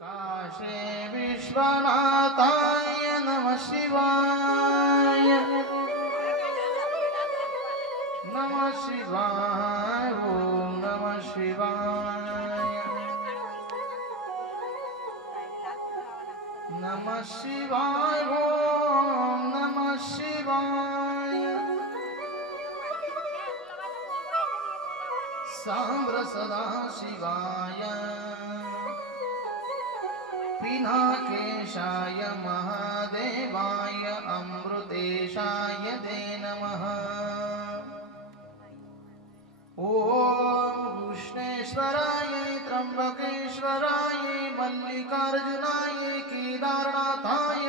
काशे विश्वनाथाय नमः शिवाय नमः शिवाय ओम नमः शिवाय नमः शिवाय ओम नमः शिवाय सांद्र सदा शिवाय पिनाकेशाय महादेवाय अमृतेशाय ते नमः। ओम कृष्णेश्वराय त्र्यंबकेश्वराय मल्लिकार्जुनाय केदारनाथाय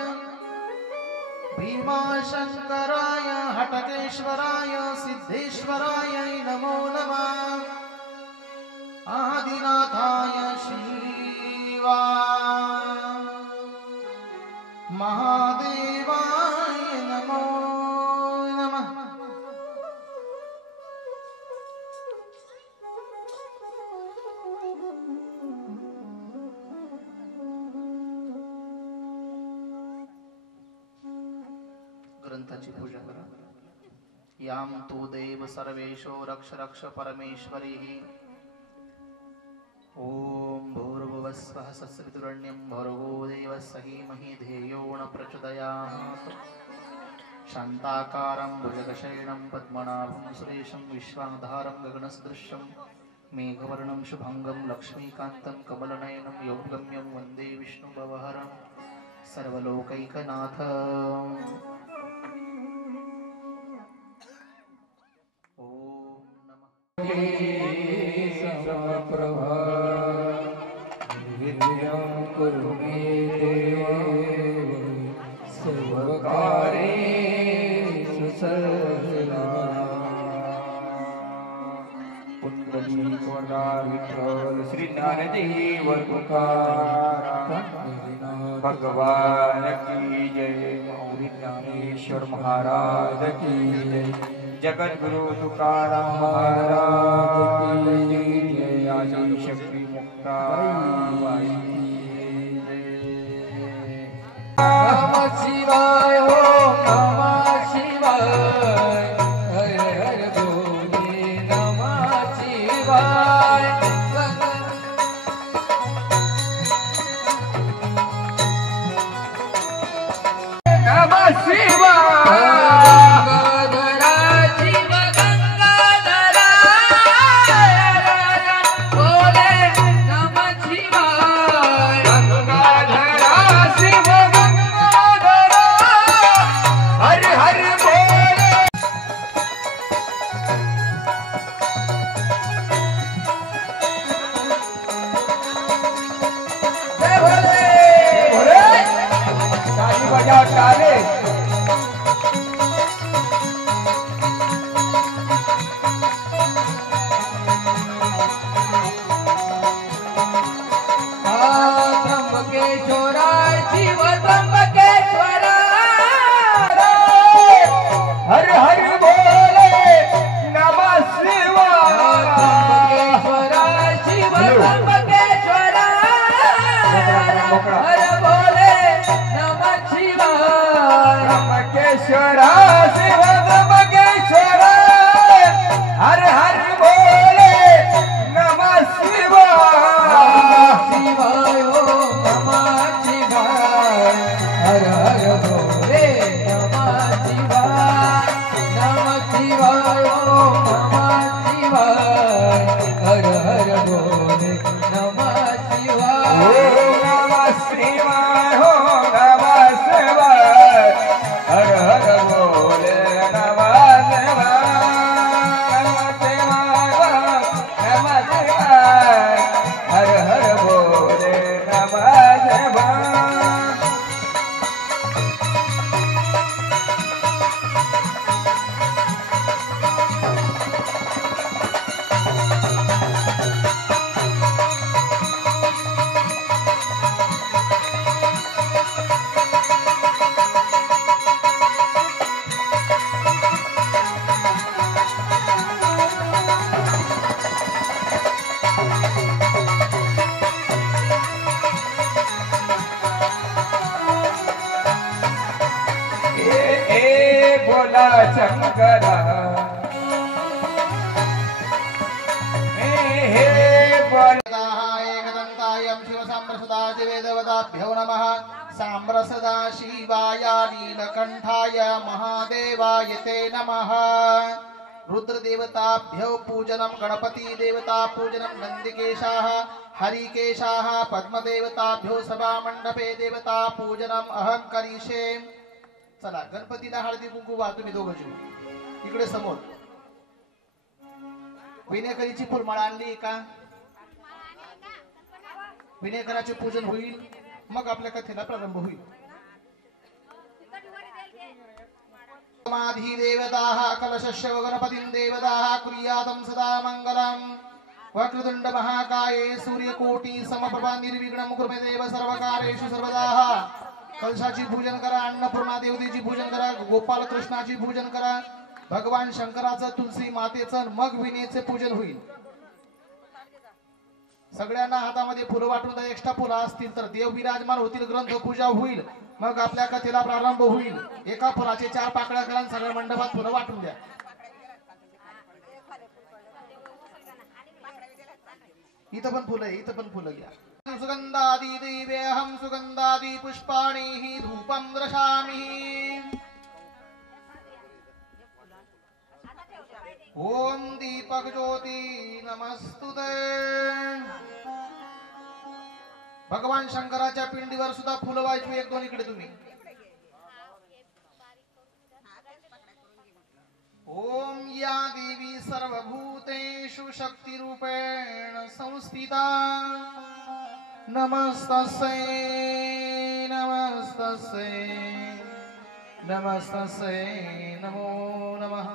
भीमाशंकराय हटकेश्वराय सिद्धेश्वराय नमो नमः। आदिनाथाय महादेवाय नमो नमः। ग्रंथाची पूजा करा। याम तो देव सर्वेशो रक्ष रक्ष परमेश्वरी। ओम भूर्भुवस्वः सत्सवितुर्वरेण्यं भर्गो देवस्य धीमहि धियो न प्रचोदयात्। शान्ताकारं भुजगशयनं पद्मनाभं सुरेशं विश्वाधारं गगनसदृशं मेघवर्णं शुभंगं लक्ष्मीकान्तं कमलनयनं योगगम्यं वन्दे विष्णुभवहरं सर्वलोकैकनाथम्। ओम नमः समप्रभा विद्यां कुरु मे देव सर्वकारेषु सर्वदा। पुंडलीकवरदा विठ्ठल श्री ज्ञानदेव तुकाराम भगवान की जय। मौली ज्ञानेश्वर महाराज की जय। जगत गुरु तुकाराम महाराज की जय। आदि शक्ति मुक्ता बाई नमः शिवाय ओम नमः शिवाय हर हर बोले नमः शिवाय। नमः शिवाय हर हर बोले बोला शंकरा हे बोला एकदन्तायं शिवसाम्प्रसदादिवेदवताभ्यो नमः साम्प्रसदा शिवाय नीलकण्ठाय महादेवाय ते नमः रुद्रदेवताभ्यो पूजनं गणपति देवता पूजनं नन्दिकेशाः हरिकेशाः पद्मदेवताभ्यो सभामण्डपे देवता पूजनम् अहं करिष्ये। चला गणपतीला हळदी कुंकू वाहा तुम्ही दोघं जीव इकडे समोर विनेकरीची फुलमाळा आणली का विनेकराचे पूजन होईल मग आपल्या कथेला प्रारंभ होईल। समाधी देवताः कलशस्य गणपतिं देवताः कुर्यातं सदा मंगलम् वक्रतुंड महाकाये सूर्यकोटि समप्रभा निर्विघ्नं कुरु मे देव सर्वकार्येषु सर्वदा। कलशाची पूजन करा अन्नपूर्णा देवतेची पूजन करा गोपाल कृष्णाची पूजन करा भगवान शंकराचं तुलसी मातेचं मग विनेचे पूजन होईल। सगळ्यांना हातामध्ये फुलं वाटून द्या एक्स्ट्रा फुलं असतील तर देव विराजमान होतील ग्रंथ पूजा होईल मग आपल्या कथेला प्रारंभ होईल। एका फुलाचे 4 पाकळ्या करा सगळ्या मंडपात फुलं वाटून द्या। इथं पण फुलं आहे इथं पण फुलं घ्या। सुगंधादी देवेऽहं सुगंधादी पुष्पाणि धूपं दर्शयामि। ओम दीपक ज्योति नमस्तुते। भगवान शंकराच्या पिंडीवर सुद्धा फुलं वाजवी एक दोन इकडे तुम्ही। ओम या देवी सर्वभूतेषु शक्तिरूपेण संस्थिता नमस्तस्यै नमस्तस्यै नमस्तस्यै नमो नमः।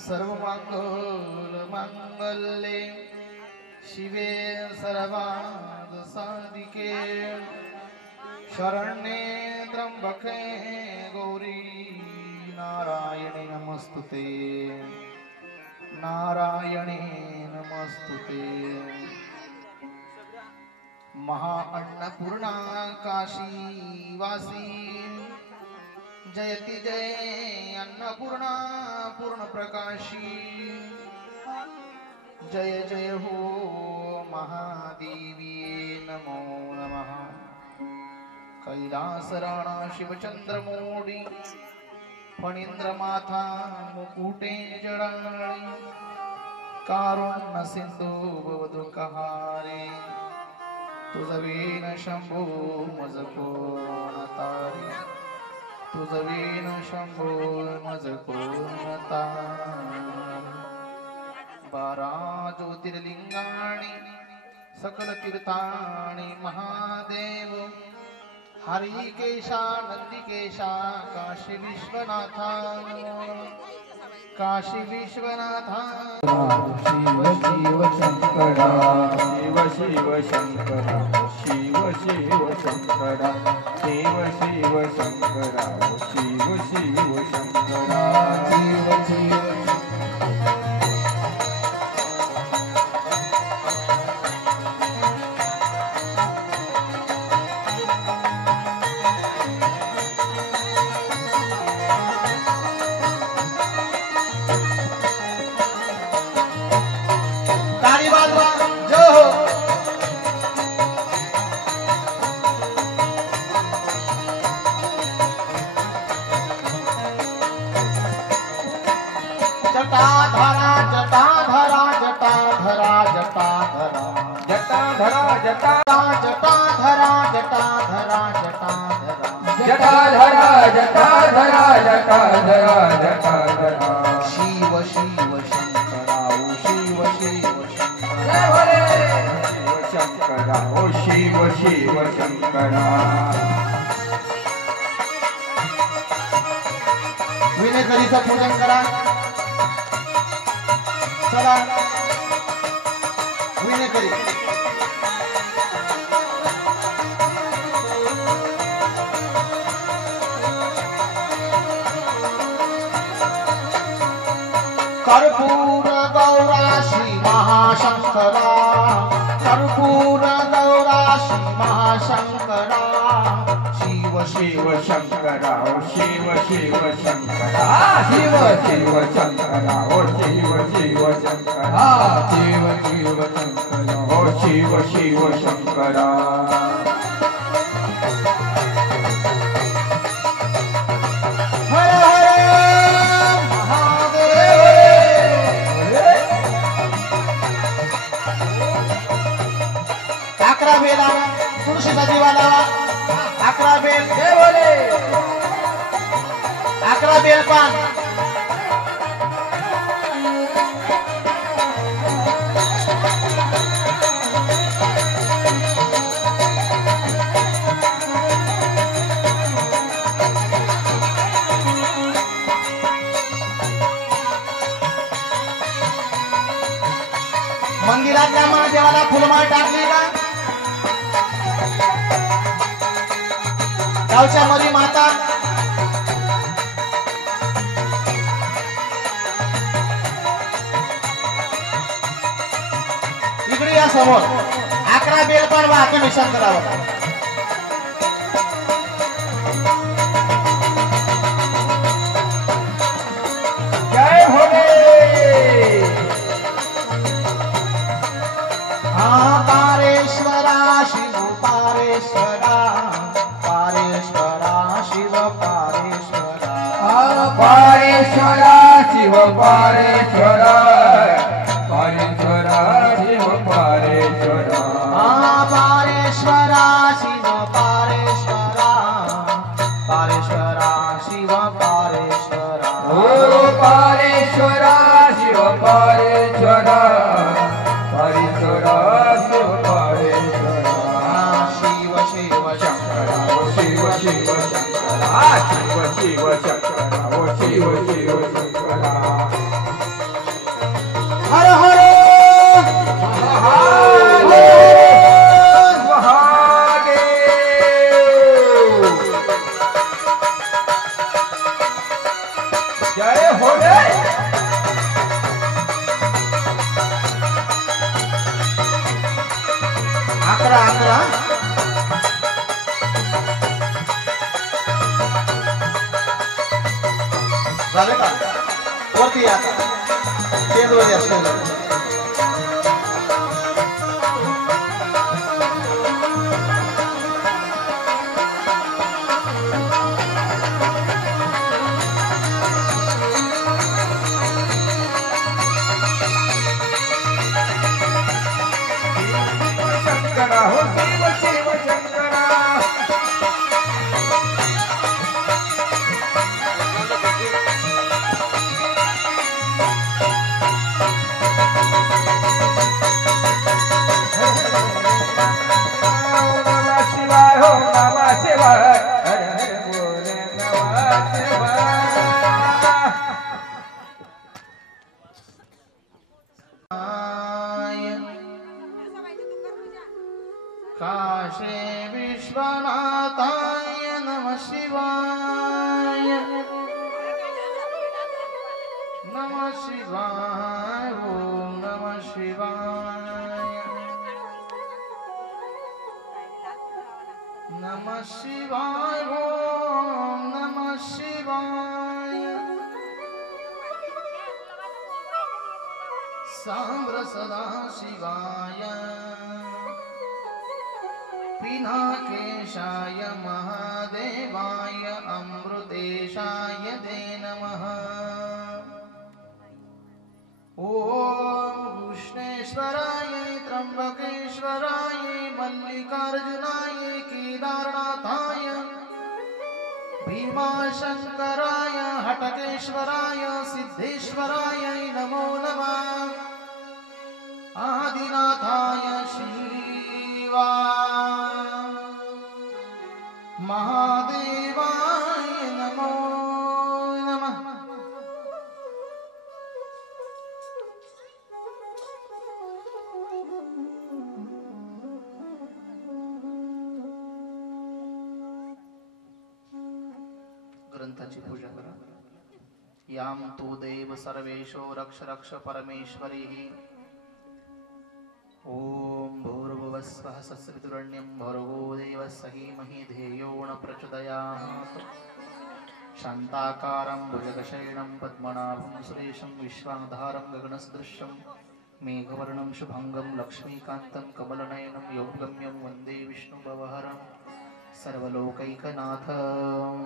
सर्वमंगल मांगल्ये शिवे सर्वार्थ साधिके शरण्ये त्र्यंबके गौरी नारायणे नमस्तुते नारायणे नमस्तुते। महाअन्नपूर्णा काशी वासी जयति जय अन्नपूर्णा पूर्ण प्रकाशी जय जय हो महादेवी नमो नमः। कैलास राणा शिवचंद्रमोडी फणींद्र माथा मुकुटे जडाळी कारुण्य सिंधू भवदु कहारे तुझवीन शंभू मज कोण तारी तुझवीन शंभू मज कोण तारी। 12 ज्योतिर्लिंगाणी सकल तीर्थाणी महादेव हरिकेशा नंदिकेशा काशी विश्वनाथा काशी विश्वनाथा। शिव शिव शंकरा शिव शिव शंकरा शिव शिव शंकरा शिव शिव शंकरा शिव शिव शंकरा शिव शिव। जटाधरा जटाधरा जटाधरा जटाधरा जटाधरा जटाधरा जटाधरा जटाधरा जटाधरा जटाधरा जटाधरा जटाधरा। शिव शिव शंकरा ओ शिव शिव शंकरा ओ शिव शिव शंकरा। विनेकरीचं पूजन करा। चला विनेकरी कर्पूर गौराशी महाशंकरा कर्पूर गौराशी महाशंकरा शिव शिव शिव शंकरा ओ शिव शिव शंकरा शिव शिव शंकरा ओ शिव शिव शंकरा शिव शिव शंकरा ओ शिव शिव शंकरा हर हर महादेव अकरा बेल आवा तुळशी नदीवा लावा अकरा बेल बोले अकरा बेल पान मंदिरातल्या महादेवाला फुलमाळ टाकली का गावच्या मरी माता इकडे या समोर 11 बेलपान वाहतून निशाण करावं जय भोले पारेश्वरा शिव पारेश्वरा पारेश्वरा शिव पारेश्वरा पारेश्वरा शिव पारेश्वरा पारेश्वरा शिव पारेश्वरा पारेश्वरा शिव पारेश्वरा पारेश्वरा शिव पारेश्वरा ओ पारेश्वरा शिव पारेश्वरा पारेश्वरा शिव पारेश्वरा शिव शिव शंकरा ओ शिव शिव शंकरा शिव शिव शंकरा ओ शिव शिव शंकरा हर हर महादेव जय भोले 11 झाले का वरती या आता केंद्रमध्ये असलेलं शंकरा हो शिव शिव शंकरा हो नमः शिवाय हर हर बोले नमः शिवाय काशे विश्वनाथाय नमः शिवाय नमः शिवाय ओम नमः शिवाय नमः शिवाय ओम नमः शिवाय सांद्र सदा शिवाय पिनाकेशाय महादेवाय अमृतेशाय ते नमः ओम कृष्णेश्वराय त्र्यंबकेश्वराय मल्लिकार्जुनाय केदारनाथाय भीमाशंकराय हटकेश्वराय सिद्धेश्वराय नमो नमः आदिनाथाय शिवाय महादेवाय नमो नमः ग्रंथाची पूजा करा याम तू देव सर्वेशो रक्ष रक्ष परमेश्वरी ओम भूर्भुव भुवस्वः सत्सवितुरण्यं भर्गो देवस्य धीमहि धियो न प्रचोदयात् शान्ताकारं भुजगशयनं पद्मनाभं सुरेशं विश्वाधारं गगनसदृशं मेघवर्णं शुभंगं लक्ष्मीकान्तं कमलनयनं योगगम्यं वन्दे विष्णुभवहरं सर्वलोकैकनाथम्।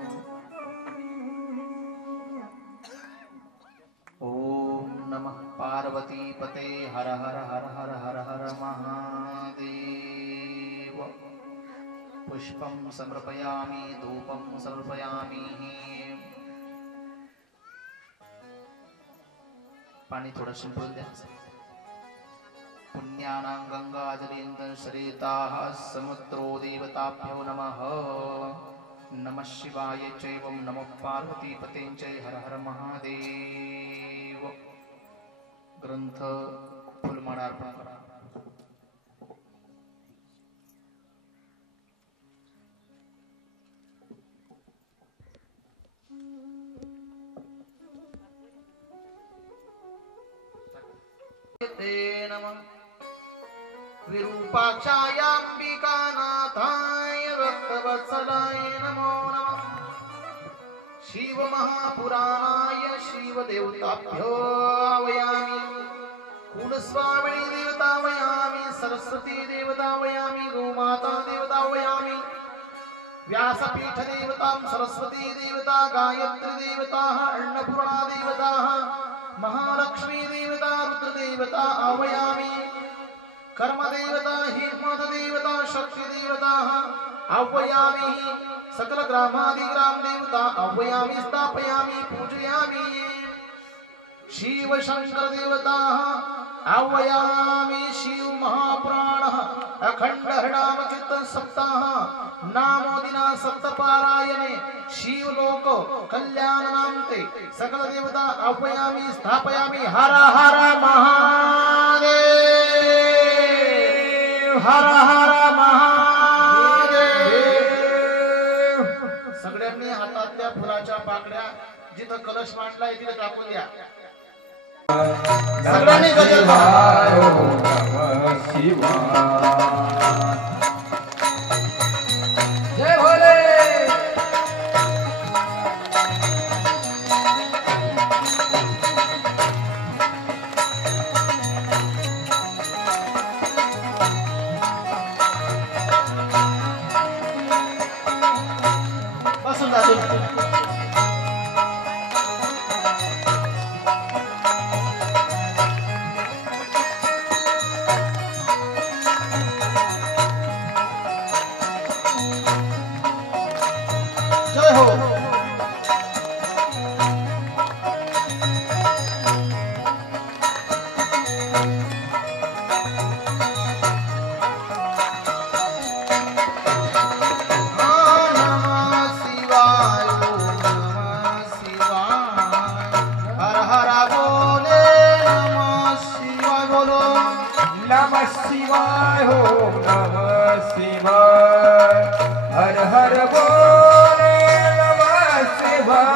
ॐ नमः पार्वतीपते हर हर हर हर हर हर महादेव। पुष्पं समर्पयामि धूपं समर्पयामि। पाणी थोडं शिंपडून द्या। पुण्यानां गंगाजलेन्दं सरिताः समुद्रो देवताभ्यो नमः। नमः शिवाय चैवं नमः पार्वतीपते जय हर हर महादेव। ग्रंथ फुलमाळा अर्पण करा। नमः विरूपाक्षायाम्बिकानाथाय भक्तवत्सलाय नमो नमः। शिव महापुराणाय शिवदेवताभ्यो आवाहयामि। कुलस्वामिनी देवता आवाहयामि। सरस्वती देवता आवाहयामि। गोमाता देवता आवाहयामि। व्यासपीठ देवतां सरस्वती देवता गायत्री देवता अन्नपूर्णा देवता महालक्ष्मी देवता रुद्र देवता आवाहयामि। कर्म देवता हिमवत देवता शक्ति देवता आवाहयामि। सकल ग्रामादिग्राम देवता आवाहयामि स्थापयामि पूजयामि। शिव शंकर देवता आवाहयामि। शिव महापुराण अखंड हरिनाम कीर्तन सप्ताह नामोदिना सप्तपारायणे शिवलोक कल्याण नामते सकल देवता आवाहयामि स्थापयामि। हर हर महादेव हर हर महादेव। सगळ्यांनी हातातल्या फुलाच्या पाकळ्या जिथं कलश मांडलाय तिथे टाकून द्या। सगळ्यांनी गजर करा। जय भोले। बसून जा तुम्ही। जय हो। नमः शिवाय हो नमः शिवाय हर हर बोले नमः शिवाय।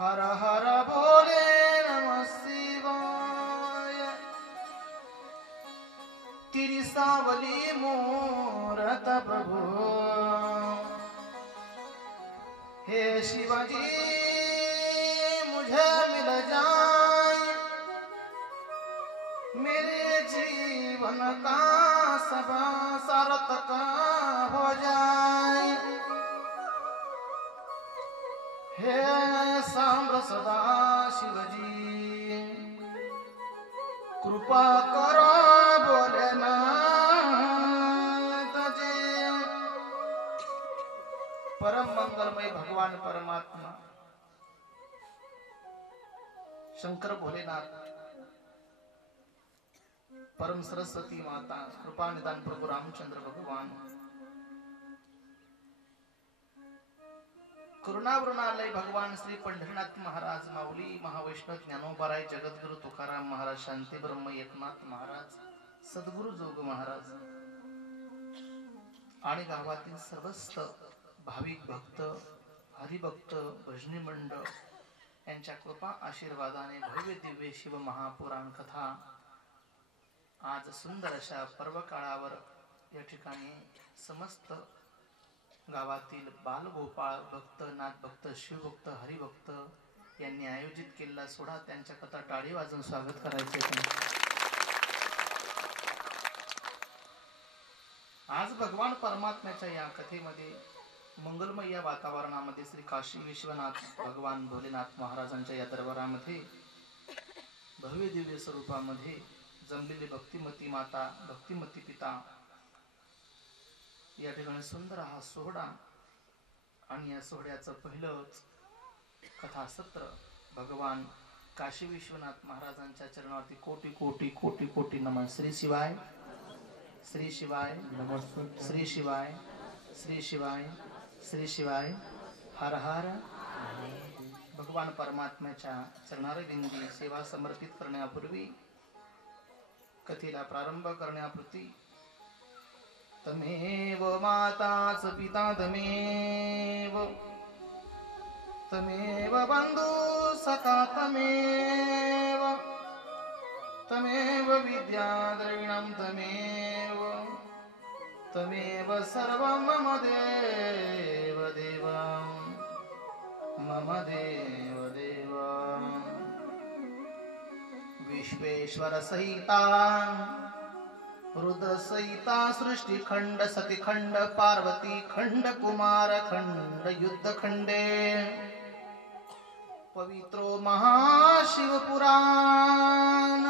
हर हर भोले नमः शिवाय तेरी सावली मूरत प्रभु हे शिवाजी मुझे मिल जाए मेरे जीवन का सब सार्थक हो जाए हे सांब सदा शिवजी कृपा करो भोलेनाथ जी। परम मंगलमय भगवान परमात्मा शंकर भोलेनाथ परम सरस्वती माता कृपा निदान प्रभु रामचंद्र भगवान करुणावृणालय भगवान श्री पंढरीनाथ महाराज माऊली महावैष्णव ज्ञानोबाराय जगद्गुरु तुकाराम महाराज शांती ब्रह्म एकनाथ महाराज सद्गुरु जोग महाराज आणि गावातील सर्वस्त भाविक भक्त हरिभक्त भजनी मंडळ यांच्या कृपा आशीर्वादाने भव्य दिव्य शिव महापुराण कथा आज सुंदर अशा पर्व काळावर या ठिकाणी समस्त गावातील बालगोपाळ भक्त नाथ भक्त शिवभक्त हरिभक्त यांनी आयोजित केलेला सोहळा त्यांच्या कथा टाळी वाजवून स्वागत करायचे। आज भगवान परमात्म्याच्या या कथेमध्ये मंगलमय या वातावरणामध्ये श्री काशी विश्वनाथ भगवान भोलेनाथ महाराजांच्या या दरबारामध्ये भव्य दिव्य स्वरूपामध्ये जमलेले भक्तिमती माता भक्तिमती पिता या ठिकाणी सुंदर हा सोहळा आणि या सोहळ्याचं पहिलंच कथासत्र भगवान काशी विश्वनाथ महाराजांच्या चरणावरती कोटी कोटी कोटी कोटी नमन। श्री शिवाय श्री शिवाय श्री शिवाय श्री शिवाय श्री शिवाय हर हर। भगवान परमात्म्याच्या चरणारविंदी सेवा समर्पित करण्यापूर्वी कथेला प्रारंभ करण्यापूर्वी तमेव माताच पिता तमेव तमेव बंधू सखा तमेव तमेव विद्या द्रविणं तमेव तमेव सर्वं मम देव देव मम देव देव। विश्वेश्वर सहिता रुद्र सहिता सृष्टि खंड सती खंड पार्वती खंड कुमार खंड युद्ध खंडे पवित्रो महाशिव पुराण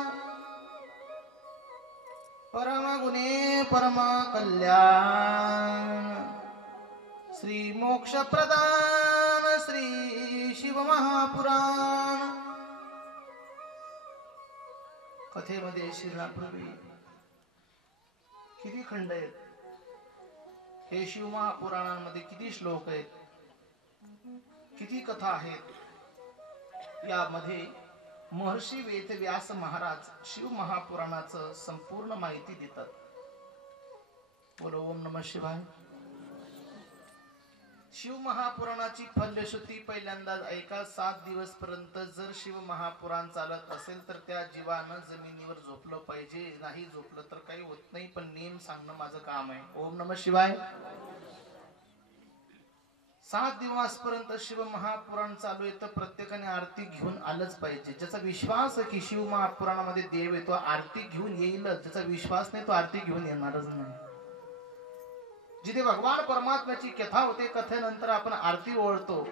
परम गुणे परम कल्याण श्री मोक्ष प्रदान श्री शिव महापुराण। कथेमध्ये शिरण्यापूर्वी किती खंड आहेत हे शिव महापुराणांमध्ये किती श्लोक आहेत किती कथा आहेत यामध्ये महर्षी वेदव्यास महाराज शिव महापुराणाचं संपूर्ण माहिती देतात। बोलो ओम नमः शिवाय। शिव महापुराणाची फलश्रुती पहिल्यांदा ऐका 7 दिवस पर्यंत जर शिव महापुराण चालत असेल तर त्या जीवानं जमिनीवर झोपलं पाहिजे, नाही झोपलं तर काही होत नाही, पण नेम सांगणं माझं काम आहे। ओम नमः शिवाय। 7 दिवसापर्यंत शिव महापुराण चालू आहे तर प्रत्येकाने आरती घेऊन आलंच पाहिजे। ज्याचा विश्वास आहे की शिव महापुराणामध्ये देव आहे तो आरती घेऊन येईलच, ज्याचा विश्वास नाही तो आरती घेऊन येणारच नाही। जिथे भगवान परमात्म्याची कथा होते कथेनंतर आपण आरती ओळखतो।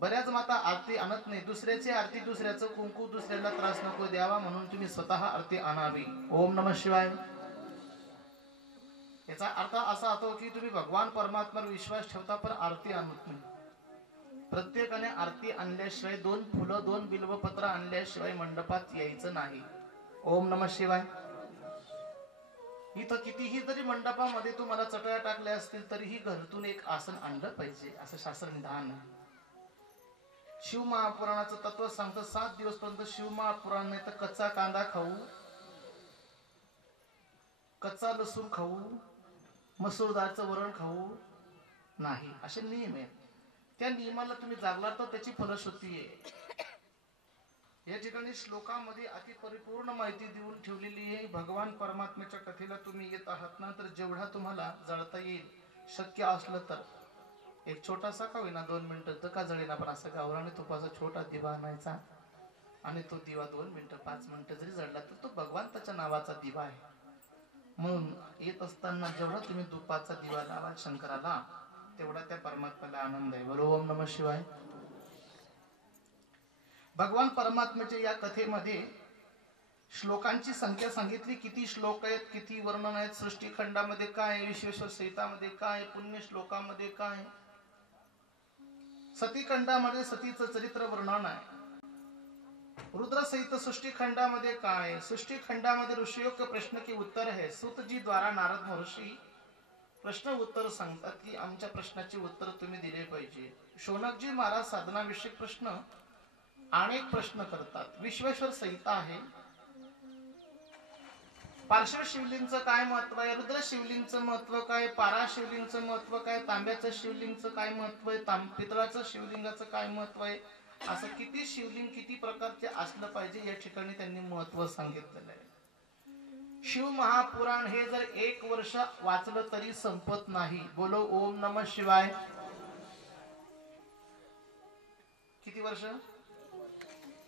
बऱ्याच माता आरती आणत नाही, दुसऱ्याची आरती दुसऱ्याचं कुंकू दुसऱ्याला त्रास नको द्यावा म्हणून तुम्ही स्वतः आरती आणावी। ओम नमः शिवाय। याचा अर्थ असा होतो की तुम्ही भगवान परमात्म्यावर विश्वास ठेवता पण आरती आणत नाही। प्रत्येकाने आरती आणल्याशिवाय 2 फुलं 2 बिल्वपत्र आणल्याशिवाय मंडपात यायचं नाही। ओम नमः शिवाय। इथं कितीही जरी मंडपामध्ये तुम्हाला चटया टाकल्या असतील तरीही घरातून एक आसन आणलं पाहिजे असं शास्त्र निधान आहे। शिव महापुराणाचं तत्व सांगतं 7 दिवस पर्यंत शिव महापुराण नाही तर कच्चा कांदा खाऊ, कच्चा लसूण खाऊ, मसूर डाळचं वरण खाऊ नाही असे नियम आहेत। त्या नियमाला तुम्ही जागलात तर त्याची फलश्रुती आहे. या ठिकाणी श्लोकामध्ये अति परिपूर्ण माहिती देऊन ठेवलेली आहे. भगवान परमात्म्याच्या कथेला तुम्ही येत आहात ना, तर जेवढा तुम्हाला जळता येईल शक्य असलं तर एक छोटासा का होईना 2 मिनिटं तर का जळेना, पण असा गावराने तुपाचा छोटा दिवा आणायचा आणि तो दिवा 2 मिनिटं 5 मिनिटं जरी जळला तर तो भगवंताच्या नावाचा दिवा आहे. म्हणून येत असताना जेवढा तुम्ही तुपाचा दिवा लावा शंकराला तेवढा त्या परमात्म्याला आनंद आहे. बोलो ओम नमः शिवाय. भगवान परमात्म्याच्या या कथेमध्ये श्लोकांची संख्या सांगितली. किती श्लोक आहेत, किती वर्णन आहेत, सृष्टीखंडामध्ये काय, विश्वेश्वर सहितामध्ये काय, पुण्य श्लोकामध्ये काय, सतीखंडामध्ये सतीचं चरित्र वर्णन आहे, रुद्रसहित सृष्टीखंडामध्ये काय, सृष्टीखंडामध्ये ऋषियोग प्रश्न के उत्तर है. सूतजी द्वारा नारद महर्षी प्रश्न उत्तर सांगतात की आमच्या प्रश्नाची उत्तर तुम्ही दिले पाहिजे. शौनकजी महाराज साधनाविषयक प्रश्न अनेक प्रश्न करतात. विश्वेश्वर संहिता आहे. पार्श्व शिवलिंगचं काय महत्व आहे, रुद्र शिवलिंगचं महत्व काय, पारा शिवलिंगचं महत्व काय, तांब्याचं शिवलिंगचं काय महत्व आहे, पितळाचं शिवलिंगाचं काय महत्व आहे, असं किती शिवलिंग किती प्रकारचे असलं पाहिजे या ठिकाणी त्यांनी महत्व सांगितलेलं आहे. शिव महापुराण हे जर 1 वर्ष वाचलं तरी संपत नाही. बोलो ओम नमः शिवाय. किती वर्ष?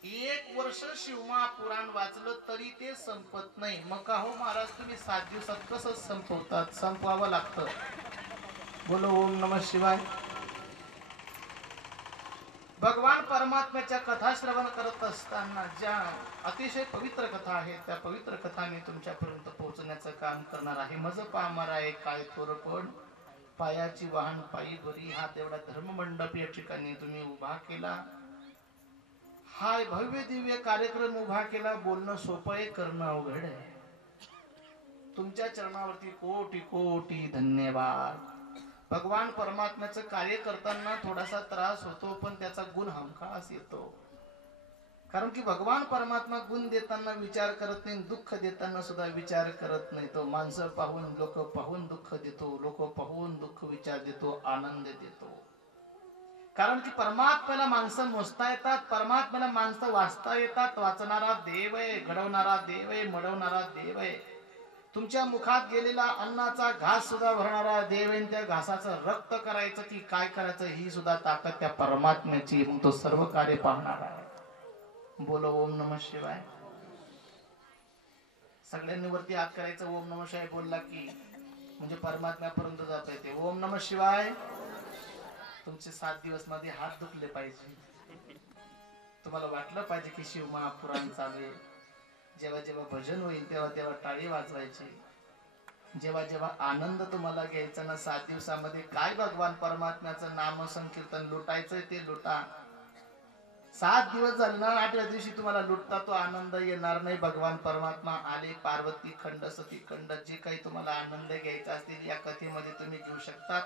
1 वर्ष शिवमहापुराण वाचलं तरी ते संपत नाही. मग का हो महाराज तुम्ही 7 दिवसात कसं संपवतात? संपवावं लागतं. बोलो ओम नमः शिवाय. भगवान परमात्म्याच्या कथा श्रवण करत असताना ज्या अतिशय पवित्र कथा आहेत त्या पवित्र कथा मी तुमच्यापर्यंत पोहोचण्याचं काम करणार आहे. मज पामर आहे काय थोरपण पायाची वाहन पायी बरी. हा तेवढा धर्ममंडप या ठिकाणी तुम्ही उभा केला. हा भव्य दिव्य कार्यक्रम उभा केला. बोलणं सोपं आहे, करणं अवघड आहे. तुमच्या चरणावरती कोटी कोटी धन्यवाद. भगवान परमात्म्याचं कार्य करताना थोडासा त्रास होतो पण त्याचा गुण हमखास येतो. कारण की भगवान परमात्मा गुण देताना विचार करत नाही, दुःख देताना सुद्धा विचार करत नाही. तो माणसं पाहून लोक पाहून दुःख देतो, लोक पाहून दुःख विचार देतो, आनंद देतो. कारण की परमात्म्याला माणसं मोजता येतात, परमात्म्याला माणसं वाचता येतात. वाचणारा देव आहे, घडवणारा देव आहे, मडवणारा देव आहे. तुमच्या मुखात गेलेला अन्नाचा घास सुद्धा भरणारा देव आहे. त्या घासाचं रक्त करायचं की काय करायचं ही सुद्धा ताकद त्या परमात्म्याची. मग तो सर्व कार्य पाहणार आहे. बोलो ओम नमः शिवाय. सगळ्यांनी वरती हात करायचं. ओम नमः शिवाय बोलला की म्हणजे परमात्म्यापर्यंत जाता येते. ओम नमः शिवाय. तुमचे 7 दिवस मध्ये हात दुखले पाहिजे. तुम्हाला वाटलं पाहिजे की शिव महापुराण चालू आहे. जेव्हा जेव्हा भजन होईल तेव्हा तेव्हा टाळी वाजवायची. जेव्हा जेव्हा आनंद तुम्हाला घ्यायचा ना 7 दिवसामध्ये काय भगवान परमात्म्याचं नाम संकीर्तन लुटायचंय ते लुटा. 7 दिवस झाले ना, 8व्या दिवशी तुम्हाला लुटता तो आनंद येणार नाही. भगवान परमात्मा आले. पार्वती खंड सती खंड जे काही तुम्हाला आनंद घ्यायचा असतील या कथेमध्ये तुम्ही घेऊ शकतात.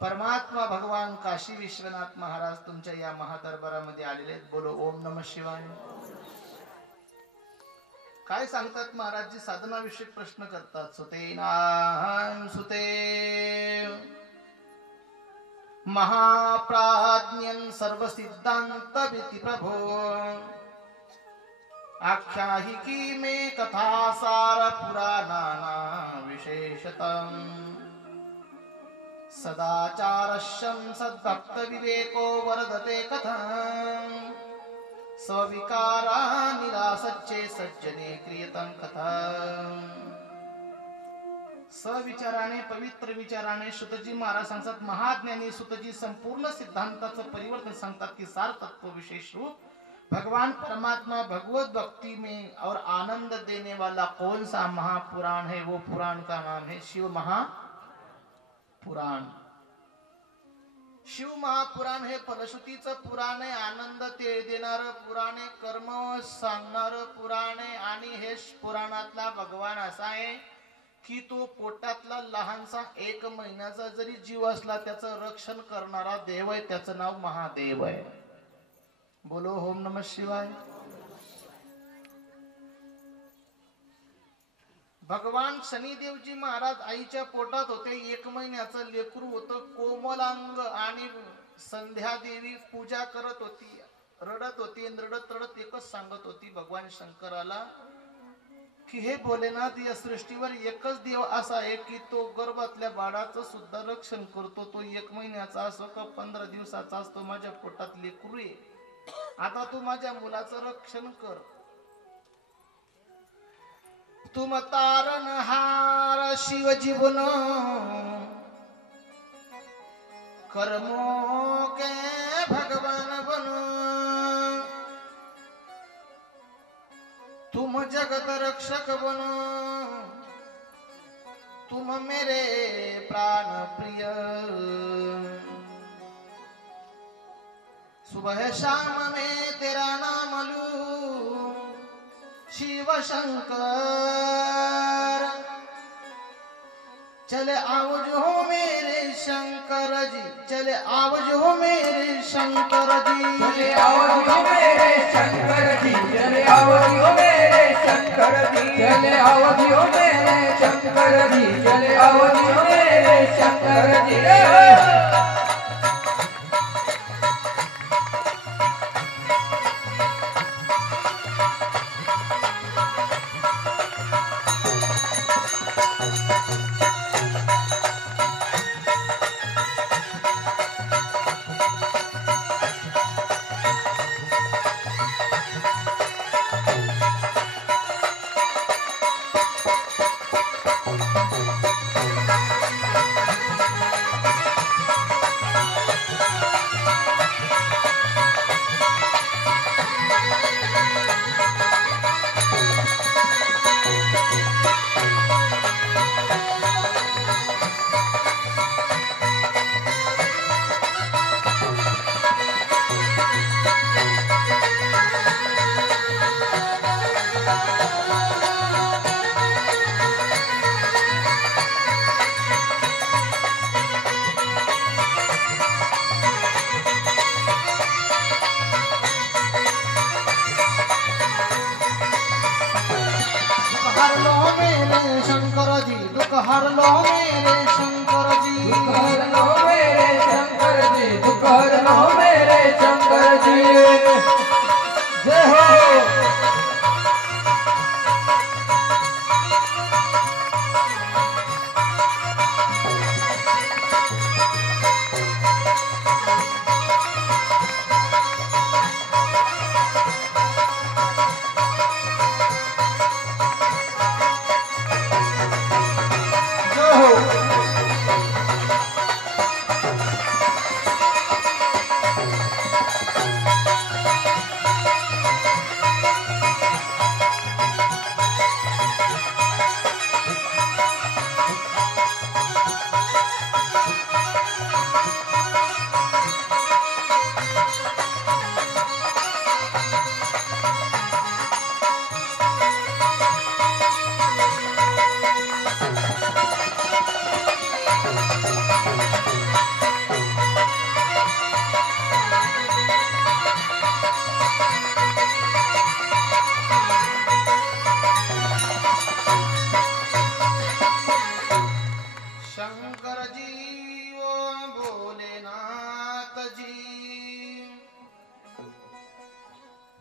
परमात्मा भगवान काशी विश्वनाथ महाराज तुमच्या या महादरबारामध्ये आलेले आहेत. बोलो ओम नमः शिवाय. काय सांगतात महाराजजी? साधनाविषयक प्रश्न करतात. सुतेनाहं सुते महाप्राज्ञं सर्वसिद्धांत विति प्रभो आख्यायिकी में कथा सार पुराणाना विशेषतम सदाचारश्यं सद्भक्त विवेको वर्धते कथं स्विकारा निरासच्चे सज्जने क्रियतं कथा. सविचाराने पवित्र विचाराने सुतजी महाराज सांगतात. महाज्ञानी सुतजी संपूर्ण सिद्धांताचं परिवर्तन सांगतात की सार तत्व विशेष रूप भगवान परमात्मा भगवत भक्ति में और आनंद देने वाला कौन सा महापुराण है, वो पुराण का नाम है शिव महापुराण. शिव महापुराण हे फलश्रुतीचं पुराण आहे. आनंद ते देणारं पुराण आहे. कर्म सांगणारं पुराण आहे. आणि हे पुराणातला भगवान असा आहे की तो पोटातला लहानसा 1 महिन्याचा जरी जीव असला त्याचं रक्षण करणारा देव आहे. त्याचं नाव महादेव आहे. बोलो ओम नमः शिवाय. भगवान शनिदेवजी महाराज आईच्या पोटात होते. 1 महिन्याचं लेकरू होतं. कोमलांग आणि संध्या देवी पूजा करत होती, रडत होती, रडत रडत एकच सांगत होती भगवान शंकराला की हे भोलेनाथ, या सृष्टीवर एकच देव असा आहे की तो गर्भातल्या बाळाचं सुद्धा रक्षण करतो. तो 1 महिन्याचा असो का 15 दिवसाचा असतो, माझ्या पोटात लेकरू आहे. आता तू माझ्या मुलाचं रक्षण कर. तुम तारणहार शिव जीवन कर्मों के भगवान बनो. तुम जगत रक्षक बनो, तुम मेरे प्राण प्रिय. सुबह शाम में तेरा नाम लूं शिव शंकर. चले आवजो मेरे शंकर जी, चले आवजो मेरे शंकर जी, चले आवजो मेरे शंकर जी, चले आवजो मेरे शंकर जी, चले आवजो मेरे शंकर जी, चले आवजो मेरे शंकर जी. हर लो मेरे शंकर जी, दुख हर लो मेरे शंकर जी, दुख हर लो मेरे शंकर जी. जय हो.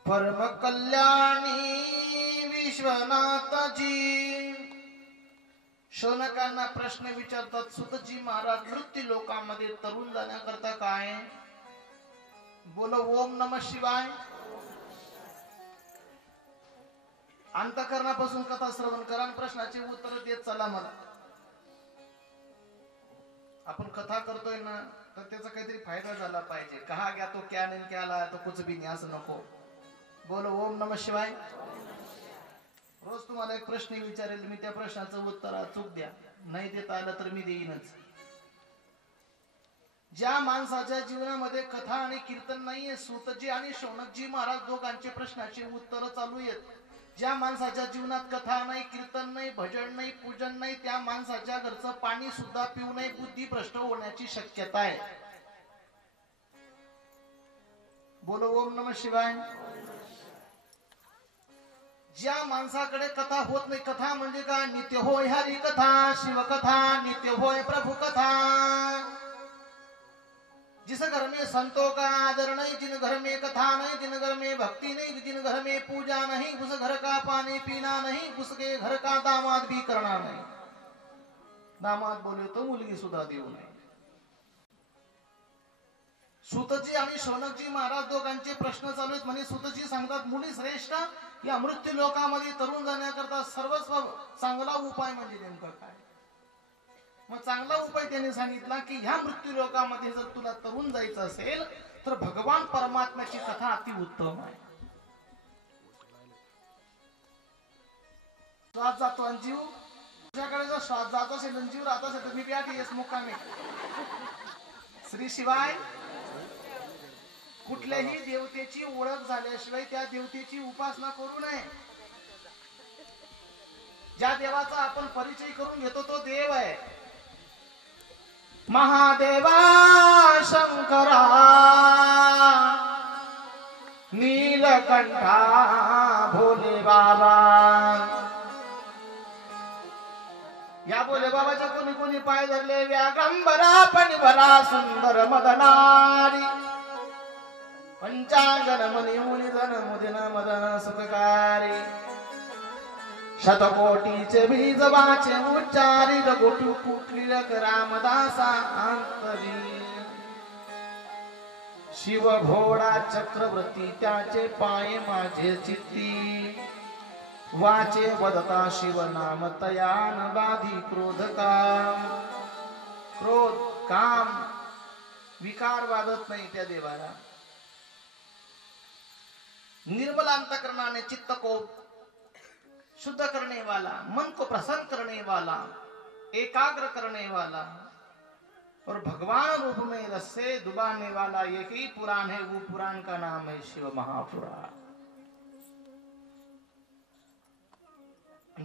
परम कल्याणी विश्वनाथजी. शौनकांना प्रश्न विचारतात, सुतजी महाराज मृत्यू लोकांमध्ये तरुण जाण्याकरता काय? बोलो ओम नमः शिवाय. अंतःकरणापासून कथा श्रवण करा आणि प्रश्नाचे उत्तर देत चला. मला आपण कथा करतोय ना, तर त्याचा काहीतरी फायदा झाला पाहिजे. कहा गया तो क्या नहीं, क्या आला तो कुछ भी नहीं, असं नको. बोलो ओम नमः शिवाय. रोज तुम्हाला एक प्रश्न विचारेल मी, त्या प्रश्नाचं उत्तर अचूक द्या. नाही देता आलं तर मी देईनच. ज्या माणसाच्या जीवनामध्ये कथा आणि कीर्तन नाहीये, सूतजी आणि शौनकजी महाराज दोघांचे प्रश्नाचे उत्तर चालू आहेत. ज्या माणसाच्या जीवनात कथा नाही, कीर्तन नाही, भजन नाही, पूजन नाही, त्या माणसाच्या घरचं पाणी सुद्धा पिऊ नये, बुद्धी भ्रष्ट होण्याची शक्यता आहे. बोलो ओम नमः शिवाय. ज्या माणसाकडे कथा होत नाही, कथा म्हणजे काय? नित्य होय हरी कथा, शिवकथा, नित्य होय प्रभू कथा. जिस घर में संतों का आदर नहीं, जिन घर में कथा नहीं, जिन घर में भक्ति नहीं, जिन घर में पूजा नहीं, उस घर का पानी पीना नहीं, उसके घर का दामाद भी करना नहीं. दामाद बोले तो मुलगी सुद्धा देऊ नये. सुतजी आणि शौनकजी महाराज दोघांचे प्रश्न चालू आहेत. म्हणे सुतजी सांगतात, मुली श्रेष्ठ, या मृत्यू लोकामध्ये तरुण जाण्याकरता सर्वस्व चांगला उपाय म्हणजे नेमका काय? मग चांगला उपाय त्यांनी सांगितला की ह्या मृत्यू लोकामध्ये जर तुला तरुण जायचं असेल तर भगवान परमात्म्याची कथा अति उत्तम आहे. श्वास जातो आणि जीव, तुझ्याकडे जर श्वास जात असेल आणि जीव राहत असेल तर मी प्याटी येस मुक्कामी. श्री शिवाय कुठल्याही देवतेची ओळख झाल्याशिवाय त्या देवतेची उपासना करू नये. ज्या देवाचा आपण परिचय करून घेतो तो देव आहे. महादेवा शंकरा नीलकंठा भोले बाबा. या भोले बाबाच्या कोणी कोणी पाय धरले. व्यागंबरा पणिभरा सुंदर मदनारी पंचांगन मनी मुनी धन मुदिन मदन सुखकारी. शतकोटीचे बीज वाचे उच्चारी रघुटू कुठली रामदासा अंतरी. शिव घोडा चक्रवर्ती त्याचे पाय माझे चित्ती. वाचे वदता शिव नाम तयान बाधी क्रोध काम. क्रोध काम विकार वादत नाही त्या देवाला. निर्मल अंतकरणाने चित्त को शुद्ध करने वाला, मन को प्रसन्न करने वाला, एकाग्र करने वाला और भगवान रूप में रस्से डुबाने वाला एक ही पुराण है. वो पुराण का नाम है शिव महापुराण.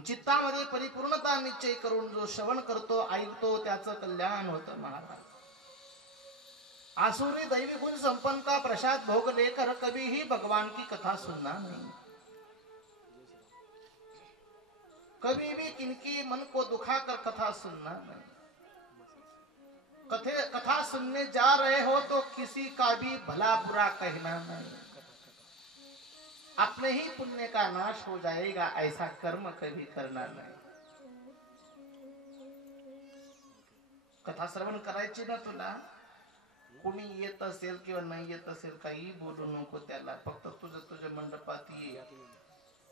चित्तामध्ये परिपूर्णता निश्चय करून जो श्रवण करतो, ऐकतो, त्याचं कल्याण होतं महाराज. आसुरी दैवी गुण संपन्न का प्रसाद भोग लेकर कभी ही भगवान की कथा सुनना नहीं. कभी भी किनकी मन को दुखाकर कथा सुनना नहीं. कथा सुनने जा रहे हो तो किसी का भी भला बुरा कहना नहीं. अपने ही पुण्य का नाश हो जाएगा, ऐसा कर्म कभी करना नहीं. कथा श्रवण करायची ना तुला. कोणी येत असेल किंवा नाही येत असेल काही बोलू नको त्याला. फक्त तुझ्या मंडपात ये.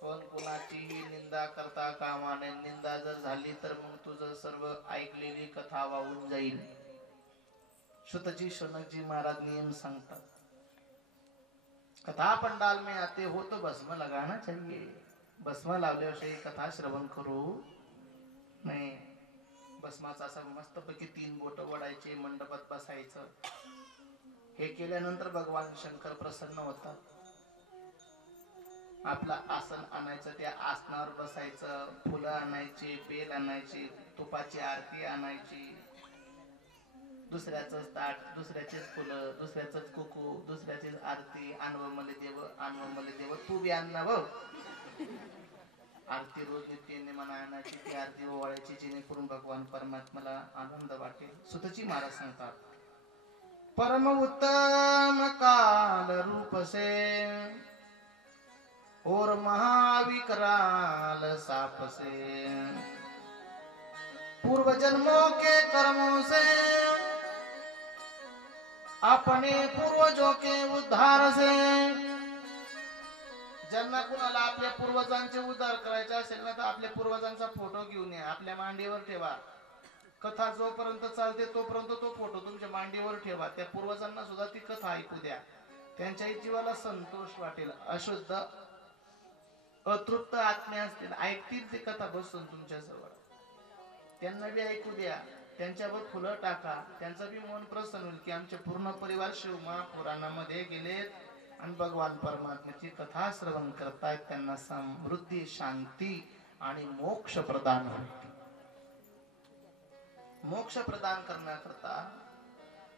पण कुणाचीही निंदा करता कामा नये. निंदा जर झाली तर मग तुझं सर्व ऐकलेली कथा वाहून जाईल. सुतजी शौनकजी महाराज नियम सांगतात. कथा पंडाल में आते हो तो भस्म लगाना चाहिए. भस्म लावल्याशिवाय कथा श्रवण करू नाही. भस्माचा असा मस्तपैकी 3 बोट वडायचे, मंडपात बसायचं. हे केल्यानंतर भगवान शंकर प्रसन्न होतात. आपला आसन आणायचं, त्या आसनावर बसायचं, फुलं आणायची, बेल आणायची, तुपाची आरती आणायची. दुसऱ्याच ताट, दुसऱ्याचेच फुलं, दुसऱ्याच कुकू, दुसऱ्याचीच आरती. आणव मले देव, आणव मले देव, तू बी आण. आरती रोज नित्याने मना आणायची, ती आरती ओवाळायची जेणेकरून भगवान परमात्म्याला आनंद वाटेल. सुतजी महाराज सांगतात, परम उत्तम काल रूप से और महाविकराल साप से पूर्व जन्मों के कर्मों से अपने पूर्वजों के उद्धार से. ज्यांना कुणाला आपल्या पूर्वजांचे उद्धार करायचे असेल ना तर आपल्या पूर्वजांचा फोटो घेऊन या, आपल्या मांडीवर ठेवा. कथा जोपर्यंत चालते तोपर्यंत तो फोटो तुमच्या मांडीवर ठेवा. त्या पूर्वजांना सुद्धा ती कथा ऐकू द्या. त्यांच्या जीवाला संतोष वाटेल. अशुद्ध अतृप्त आत्मे असतील, ऐकतील ती कथा बसून तुमच्या जवळ. त्यांना बी ऐकू द्या, त्यांच्यावर फुलं टाका. त्यांचं बी मन प्रसन्न होईल की आमचे पूर्ण परिवार शिव महापुराणामध्ये गेलेत आणि भगवान परमात्म्याची कथा श्रवण करतायत. त्यांना समृद्धी, शांती आणि मोक्ष प्रदान होईल. मोक्ष प्रदान करण्याकरता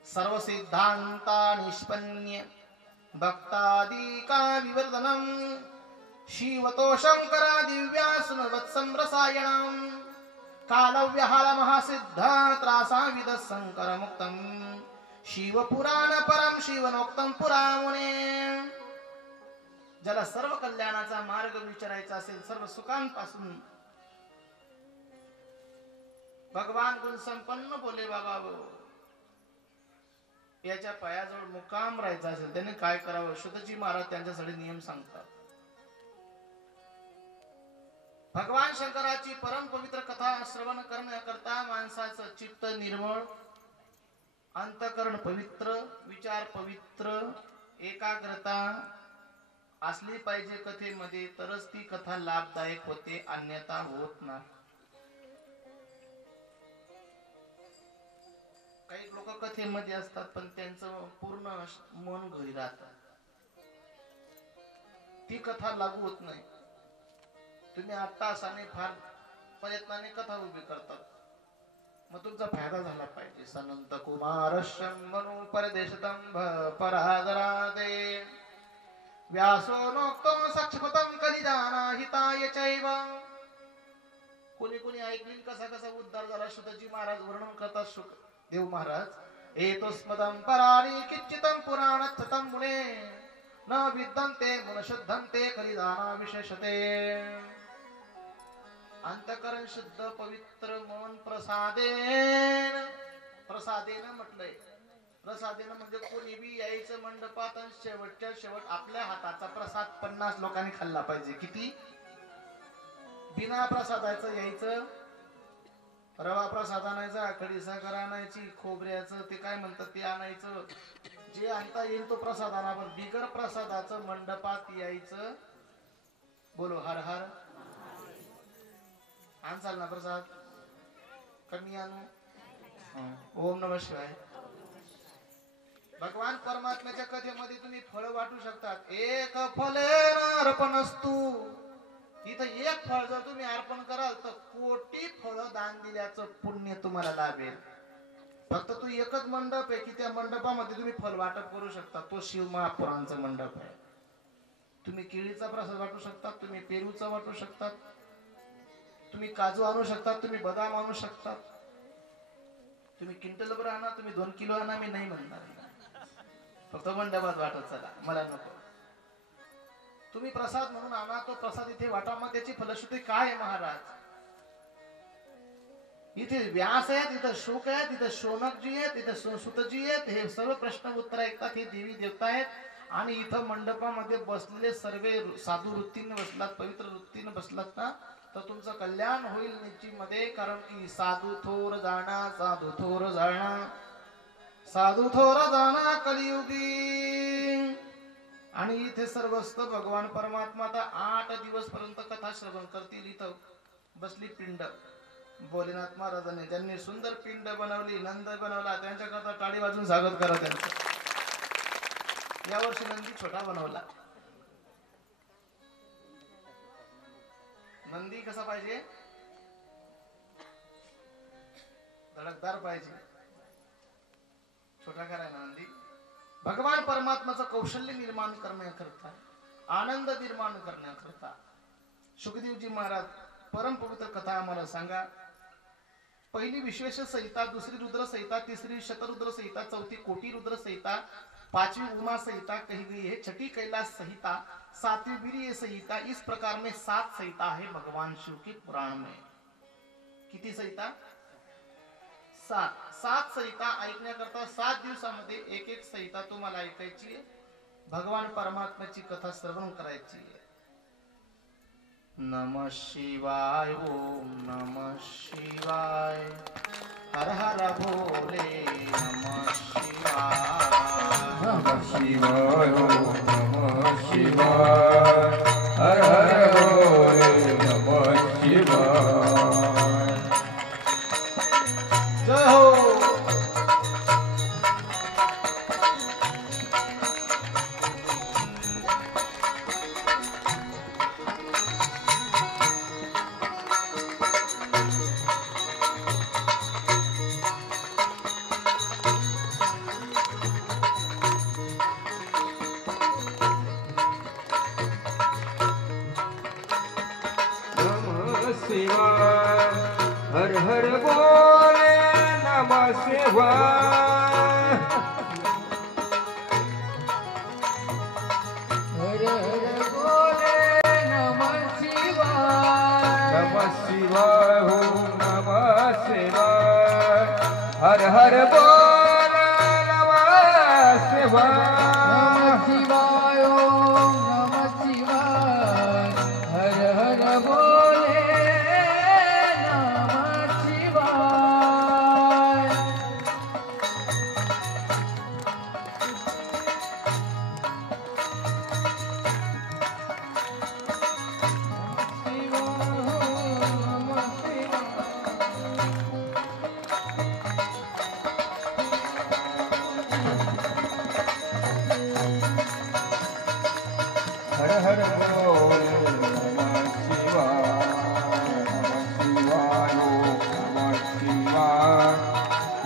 सर्व सिद्धांता निष्पन्य भक्तादिका विवर्धनम शिवतो शंकरा दिव्यासुनवत्सं रसायणं कालव्यहाळ महासिद्ध त्रासाविद शंकर मुक्तम शिवपुराण परम शिवनोक्तम पुरामुने. ज्याला सर्व कल्याणाचा मार्ग विचारायचा असेल, सर्व सुखांपासून भगवान गुण संपन्न बोले बाबा याच्या पायाजवळ मुकाम राहायचा असेल त्याने काय करावं, शुद्धजी महाराज त्यांच्यासाठी नियम सांगतात. भगवान शंकराची परम पवित्र कथा श्रवण करण्याकरता माणसाचं चित्त निर्मळ, अंतकरण पवित्र, विचार पवित्र, एकाग्रता असली पाहिजे कथेमध्ये, तरच ती कथा लाभदायक होते, अन्यथा होत नाही. काही लोक कथेमध्ये असतात पण त्यांचं पूर्ण मन घरी राहत, ती कथा लागू होत नाही. तुम्ही 8 तासाने फार प्रयत्नाने कथा उभी करतात, मग तुमचा फायदा झाला पाहिजे. सनंत कुमार शंभनु परदेशतंभ परादरादे व्यासो नोक्तो सक्षपतम कलिदाना हिताय चैव. कोणी कोणी ऐकलीन कसा कसा उद्धार झाला. शुद्धजी महाराज वर्णन करतात देव महाराज, एतोस्मदं पराणि किंचितं पुराणच्छतं मुने न विद्यन्ते मुनशुद्धन्ते कलिदाना विशेषते. अंतकरण शुद्ध पवित्र मन प्रसादेन, प्रसादेन म्हटलंय. प्रसादेन म्हणजे कोणी बी यायचं मंडपात आणि शेवटच्या शेवट आपल्या हाताचा प्रसाद 50 लोकांनी खाल्ला पाहिजे. किती? बिना प्रसादाचं यायचं. रवा प्रसाद आणायचा, खडी साखर आणायची, खोबऱ्याचं ते काय म्हणतात ते आणायचं, जे आणता येईल तो प्रसाद आणा. पण बिगर प्रसादाचं मंडपात यायचं. बोलो हर हर. आणसाल ना प्रसाद? कमी आणू? ओम नमः शिवाय. भगवान परमात्म्याच्या कथेमध्ये तुम्ही फळ वाटू शकतात. एक फलेन अर्पणस्तु. इथं एक फळ जर तुम्ही अर्पण कराल तर कोटी फळ दान दिल्याचं पुण्य तुम्हाला लाभेल. फक्त तो एकच मंडप आहे की त्या मंडपामध्ये तुम्ही फळ वाटप करू शकता. तो शिव महापुराणचा मंडप आहे. तुम्ही केळीचा प्रसाद वाटू शकता, तुम्ही पेरूचा वाटू शकतात, तुम्ही काजू आणू शकतात, तुम्ही बदाम आणू शकतात, तुम्ही क्विंटलभर आणा, तुम्ही 2 किलो आणा, मी नाही म्हणणार. फक्त मंडपात वाटत चला, मला नको. तुम्ही प्रसाद म्हणून आणा, तो प्रसाद इथे वाटा. मग त्याची फलश्रुती काय आहे महाराज? इथे व्यास आहेत, इथं शोक आहेत, इथं शौनकजी आहेत, इथं सुतजी आहेत. हे सर्व प्रश्न उत्तर ऐकतात. हे देवी देवता आहेत. आणि इथं मंडपामध्ये बसलेले सर्व साधू वृत्तीने बसलात, पवित्र वृत्तीने बसलात ना, तर तुमचं कल्याण होईल निश्चितमध्ये. कारण की साधू थोर जाणा, साधू थोर जाणा, साधू थोर जाणा कलियुगी. आणि इथे सर्वस्थ भगवान परमात्मा आता 8 दिवस पर्यंत कथा श्रवण करतील. इथं बसली पिंड. भोलेनाथ महाराजांनी ज्यांनी सुंदर पिंड बनवली, नंद बनवला, त्यांच्याकरता टाळी वाजून स्वागत करा त्यांचं. यावर्षी नंदी छोटा बनवला. नंदी कसा पाहिजे? धडकदार पाहिजे. छोटा करायला नंदी. भगवान परमात्माचं कौशल्य निर्माण करण्याकरता, आनंद निर्माण करण्याकरता शुकदेवजी महाराज परम पवित्र कथा आम्हाला सांगा. पहिली विश्वेश्वर संहिता, दुसरी रुद्र संहिता, तीसरी शतरुद्र संहिता, चौथी कोटी रुद्र संहिता, 5वीं उमा संहिता कही गई है, 6ठी कैलाश संहिता, 7वीं वीर्य संहिता. इस प्रकार में 7 संहिता है भगवान शिव के पुराण में. किती संहिता? 7 संहिता ऐकण्याकरता 7 दिवसामध्ये एक संहिता तुम्हाला ऐकायची आहे. भगवान परमात्म्याची कथा श्रवण करायची आहे. नमः शिवाय. ओम नमः शिवाय. हर हर भोले. नमः शिवाय. नमः शिवाय. ओम नमः शिवाय. हर हर भोले. नमः शिवाय. जय हो. नमः शिवाय. हर हर बोले. नमः शिवाय. शिवाय ओम नमः शिवाय हर हर बोल नमः शिवाय शिवाय ओम नमः शिवाय हर हर बोले नमः शिवाय हर हर बोल नमः शिवाय ओम नमः शिवाय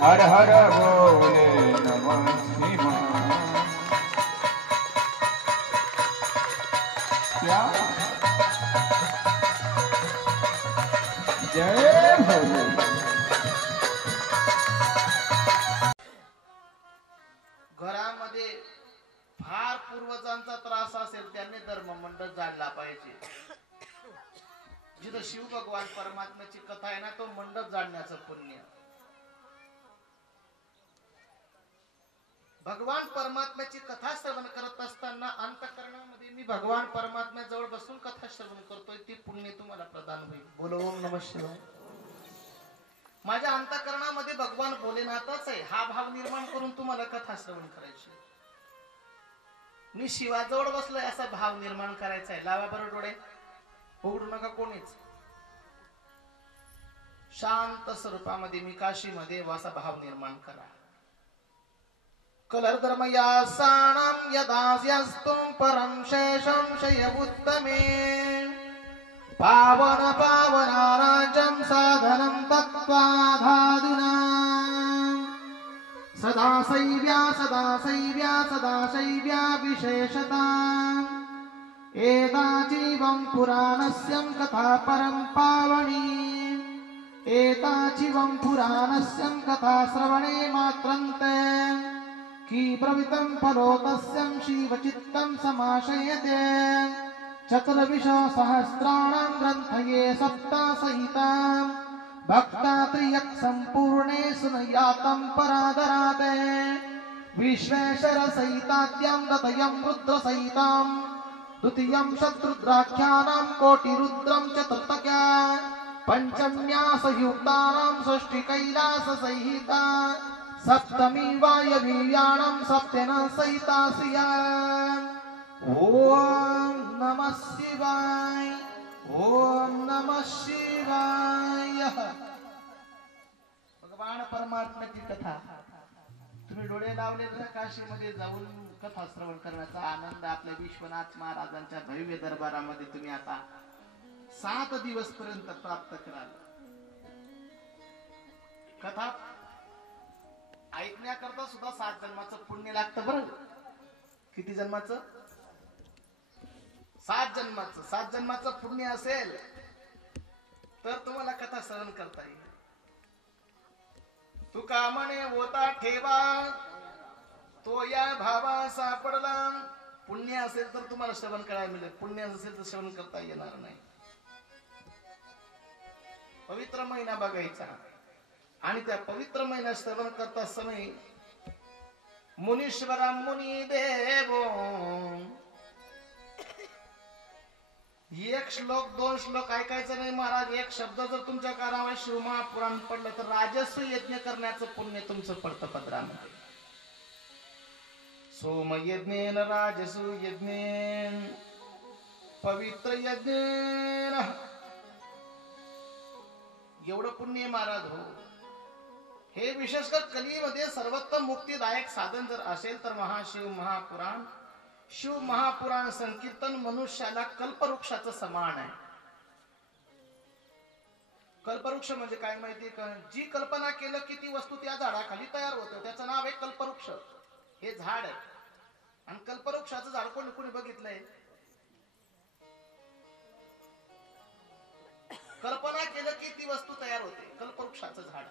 हर हर बोले नमः शिवाय क्या जय भोले घरामध्ये फार पूर्वजांचा त्रास असेल त्यांनी धर्ममंडळ जाणला पाहिजे. जिथं शिव भगवान परमात्म्याची कथा आहे ना तो मंडप जाणण्याचं पुण्य. भगवान परमात्म्याची कथा श्रवण करत असताना अंतःकरणामध्ये मी भगवान परमात्म्याजवळ बसून कथा श्रवण करतोय ती पुण्य तुम्हाला प्रदान होईल. बोलो ओम नमः शिवाय. माझ्या अंतःकरणामध्ये भगवान भोलेनाथच आहे हा भाव निर्माण करून तुम्हाला कथा श्रवण करायची. मी शिवाजवळ बसलोय असा भाव निर्माण करायचा आहे. लावा बरं डोळे, उघडू नका कोणीच. शांत स्वरूपामध्ये मी काशीमध्ये असा भाव निर्माण करा. कलर्धर्मयासानं यदास्यस्तुं परं शेषं शयमुत्तमे पावन पावनाराजं साधनं तत्त्वाधादिना सदा शैव्या विशेषता एताचिवं पुराणस्यं कथा परं पावनी एताचिवं पुराणस्यं कथा श्रवणे मात्रन्ते की प्रवितं फलोतस्यं शिवचित्तं समाशयते चतुर्विश सहस्राणां ग्रन्थये सप्तासहितां भक्ता त्रियक् सम्पूर्णे सुनयातं परादराते विश्वेश्वर सहिताद्यां दतयं रुद्रसहितां द्वितीयं शत्रुद्राख्यानां कोटिरुद्रं चतुर्थक्या पंचम्या संयुक्तानां षष्ठी कैलाससहिता सप्तमी वायवीयाणां सप्तेन सहिता सिया. ओम नमः शिवाय ओम नमः शिवाय. भगवान परमात्म्याची कथा तुम्ही डोळे लावले ना काशीमध्ये जाऊन कथा श्रवण करण्याचा आनंद आपल्या विश्वनाथ महाराजांच्या भव्य दरबारामध्ये तुम्ही आता 7 दिवस पर्यंत प्राप्त कराल. कथा ऐकण्याकरता सुद्धा 7 जन्माचं पुण्य लागतं बरं. किती जन्माचं? 7 जन्माचं. 7 जन्माचं पुण्य असेल तर तुम्हाला कथा श्रवण करता येईल. तुका म्हणे होता ठेवा तो या भावा सापडला. पुण्य असेल तर तुम्हाला श्रवण करायला मिळेल, पुण्य असेल तर श्रवण करता येणार नाही. पवित्र महिना बघायचा आणि त्या पवित्र महिन्यात श्रवण करता समय मुनीश्वरा मुनी देवो एक श्लोक 2 श्लोक ऐकायचं नाही महाराज. एक शब्द जर तुमच्या कानावर शिवमहापुराण पडलं तर राजस्व यज्ञ करण्याचं पुण्य तुमचं पडतं पदरामध्ये. सोम यज्ञेन राजसु यज्ञेन पवित्र यज्ञेन एवढं पुण्य महाराज हो. हे विशेषकर कलीमध्ये सर्वोत्तम मुक्तीदायक साधन जर असेल तर महाशिव महापुराण. शिव महापुराण संकीर्तन मनुष्याला कल्पवृक्षाचं समान आहे. कल्पवृक्ष म्हणजे काय माहितीये का? जी कल्पना केलं की ती वस्तू त्या झाडाखाली तयार होते त्याचं नाव आहे कल्पवृक्ष. हे झाड आहे आणि कल्पवृक्षाचं झाड कोणी कोणी बघितलंय? कल्पना केलं की ती वस्तू तयार होते. कल्पवृक्षाचं झाड.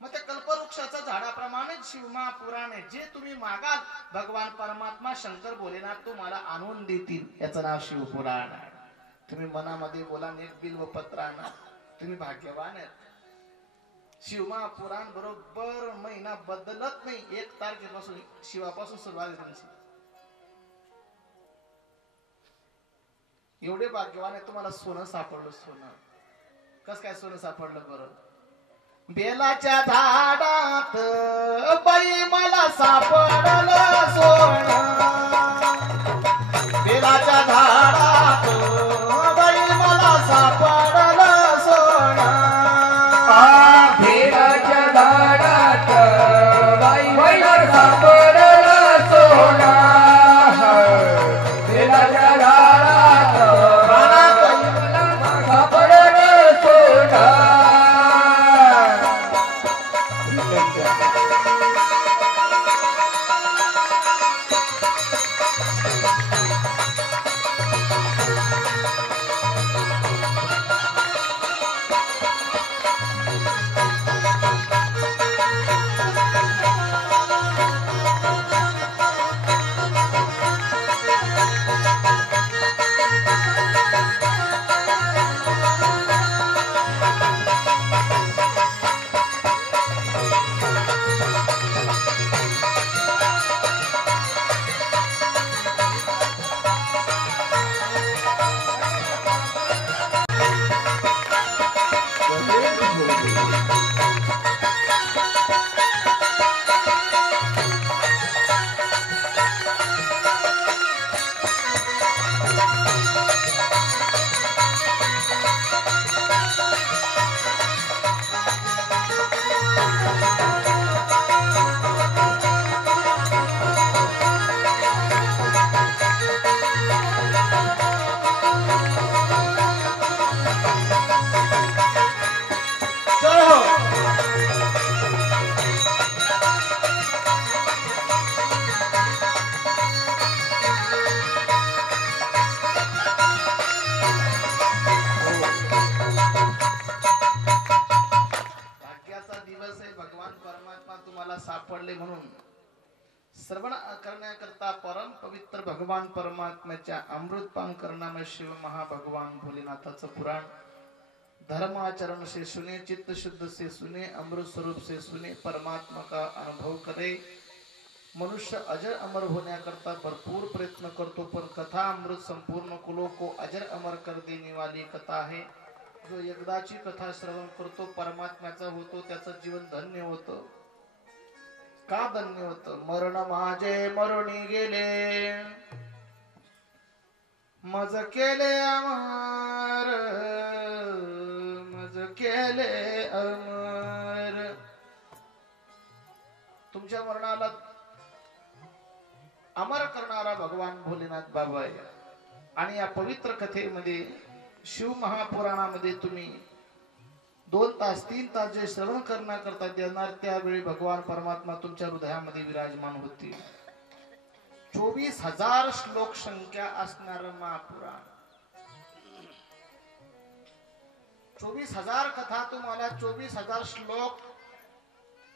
मग त्या कल्पवृक्ष वृक्षाच्या झाडाप्रमाणे शिवमहापुराणे जे तुम्ही मागाल भगवान परमात्मा शंकर भोलेनाथ तुम्हाला आणून देतील. याचं नाव शिवपुराण आहे. तुम्ही मनामध्ये बोला नीट बिल्व पत्र आणा. तुम्ही भाग्यवान आहेत. शिवमहापुराण बरोबर महिना बदलत नाही. 1 तारखेपासून शिवापासून सुरुवात आहे तुमची. एवढे भाग्यवान आहे. तुम्हाला सोनं सापडलं. सोनं कस काय सोनं सापडलं बरं? बेलाच्या झाडात बाई मला सापडलं सोनं. बेलाच्या झाडात बाई मला सापडलं सोनं. बेलाच्या झाडात बाई मला सापडलं सोनं. बेलाच्या झाडात मला सापडलं सोनं. सापडले म्हणून श्रवण करण्याकरता परम पवित्र भगवान परमात्म्याच्या अमृतपान करणारे शिव महाभगवान भोलेनाथाचं पुराण धर्माचरण से सुने, चित्त शुद्ध से सुने, अमृत स्वरूप से सुने, परमात्मा का अनुभव करे. मनुष्य अजर अमर होण्याकरता भरपूर प्रयत्न करतो, पण कथा अमृत संपूर्ण कुलों को अजर अमर कर देने वाली कथा आहे. जो एकदाची कथा श्रवण करतो परमात्म्याचा होतो, त्याचं जीवन धन्य होतं. का धन्य होतं? मरण माझे मरुणी गेले, मज केले अमर, मज केले अमर. तुमच्या मरणाला अमर करणारा भगवान भोलेनाथ बाबा आहे. आणि या पवित्र कथेमध्ये शिव महापुराणामध्ये तुम्ही 2 तास 3 तास जे श्रवण करण्याकरता देणार, त्यावेळी भगवान परमात्मा तुमच्या हृदयामध्ये विराजमान होतील. 24,000 श्लोक संख्या असणार महापुराण. 24,000 कथा तुम्हाला, 24,000 श्लोक.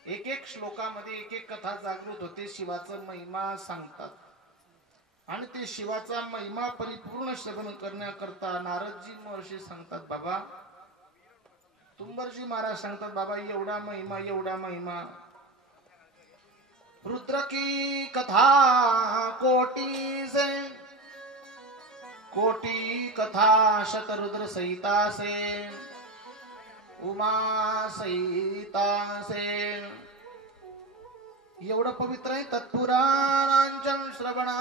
एक एक श्लोकामध्ये एक एक कथा जागृत होते, शिवाचा महिमा सांगतात. आणि ते शिवाचा महिमा परिपूर्ण श्रवण करण्याकरता नारदजी महर्षी सांगतात, बाबा तुंबरजी महाराज सांगतात, बाबा एवढा महिमा, एवढा महिमा. रुद्र की कथा कोटि से, कोटि कथा शतरुद्र सहिता से, उमा सहिता से. एवढं पवित्र आहे. तत्पुराणांचम श्रवणा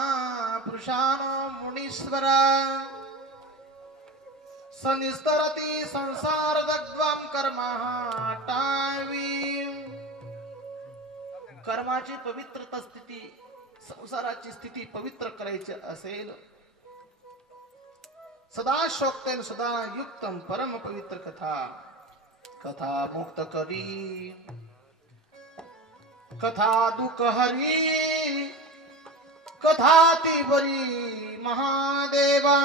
पुरुषानो मुनीश्वरा, सनिस्तरती संसार दग्ध्वम कर्माटावी. कर्माची पवित्रता स्थिती, संसाराची स्थिती पवित्र करायची असेल, सदा शोक्तेन सदा युक्तम परम पवित्र कथा. कथा मुक्त करी, कथा दुःख हरी, कथा ती बरी महादेवाची.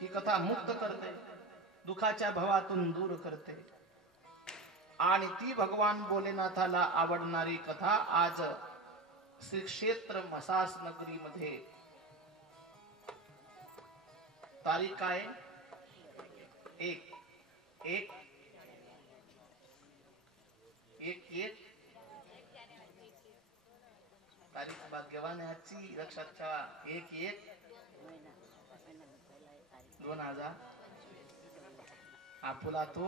ही कथा मुक्त करते, दुखाच्या भवातून दूर करते. आणि ती भगवान भोलेनाथाला आवडणारी कथा आज श्री क्षेत्र मसास नगरी मध्ये तारीख काय? एक एक एक एक तारीख भाग्यवान आहे आजची, लक्षात ठेवा. 1/1/2000 आपुला तो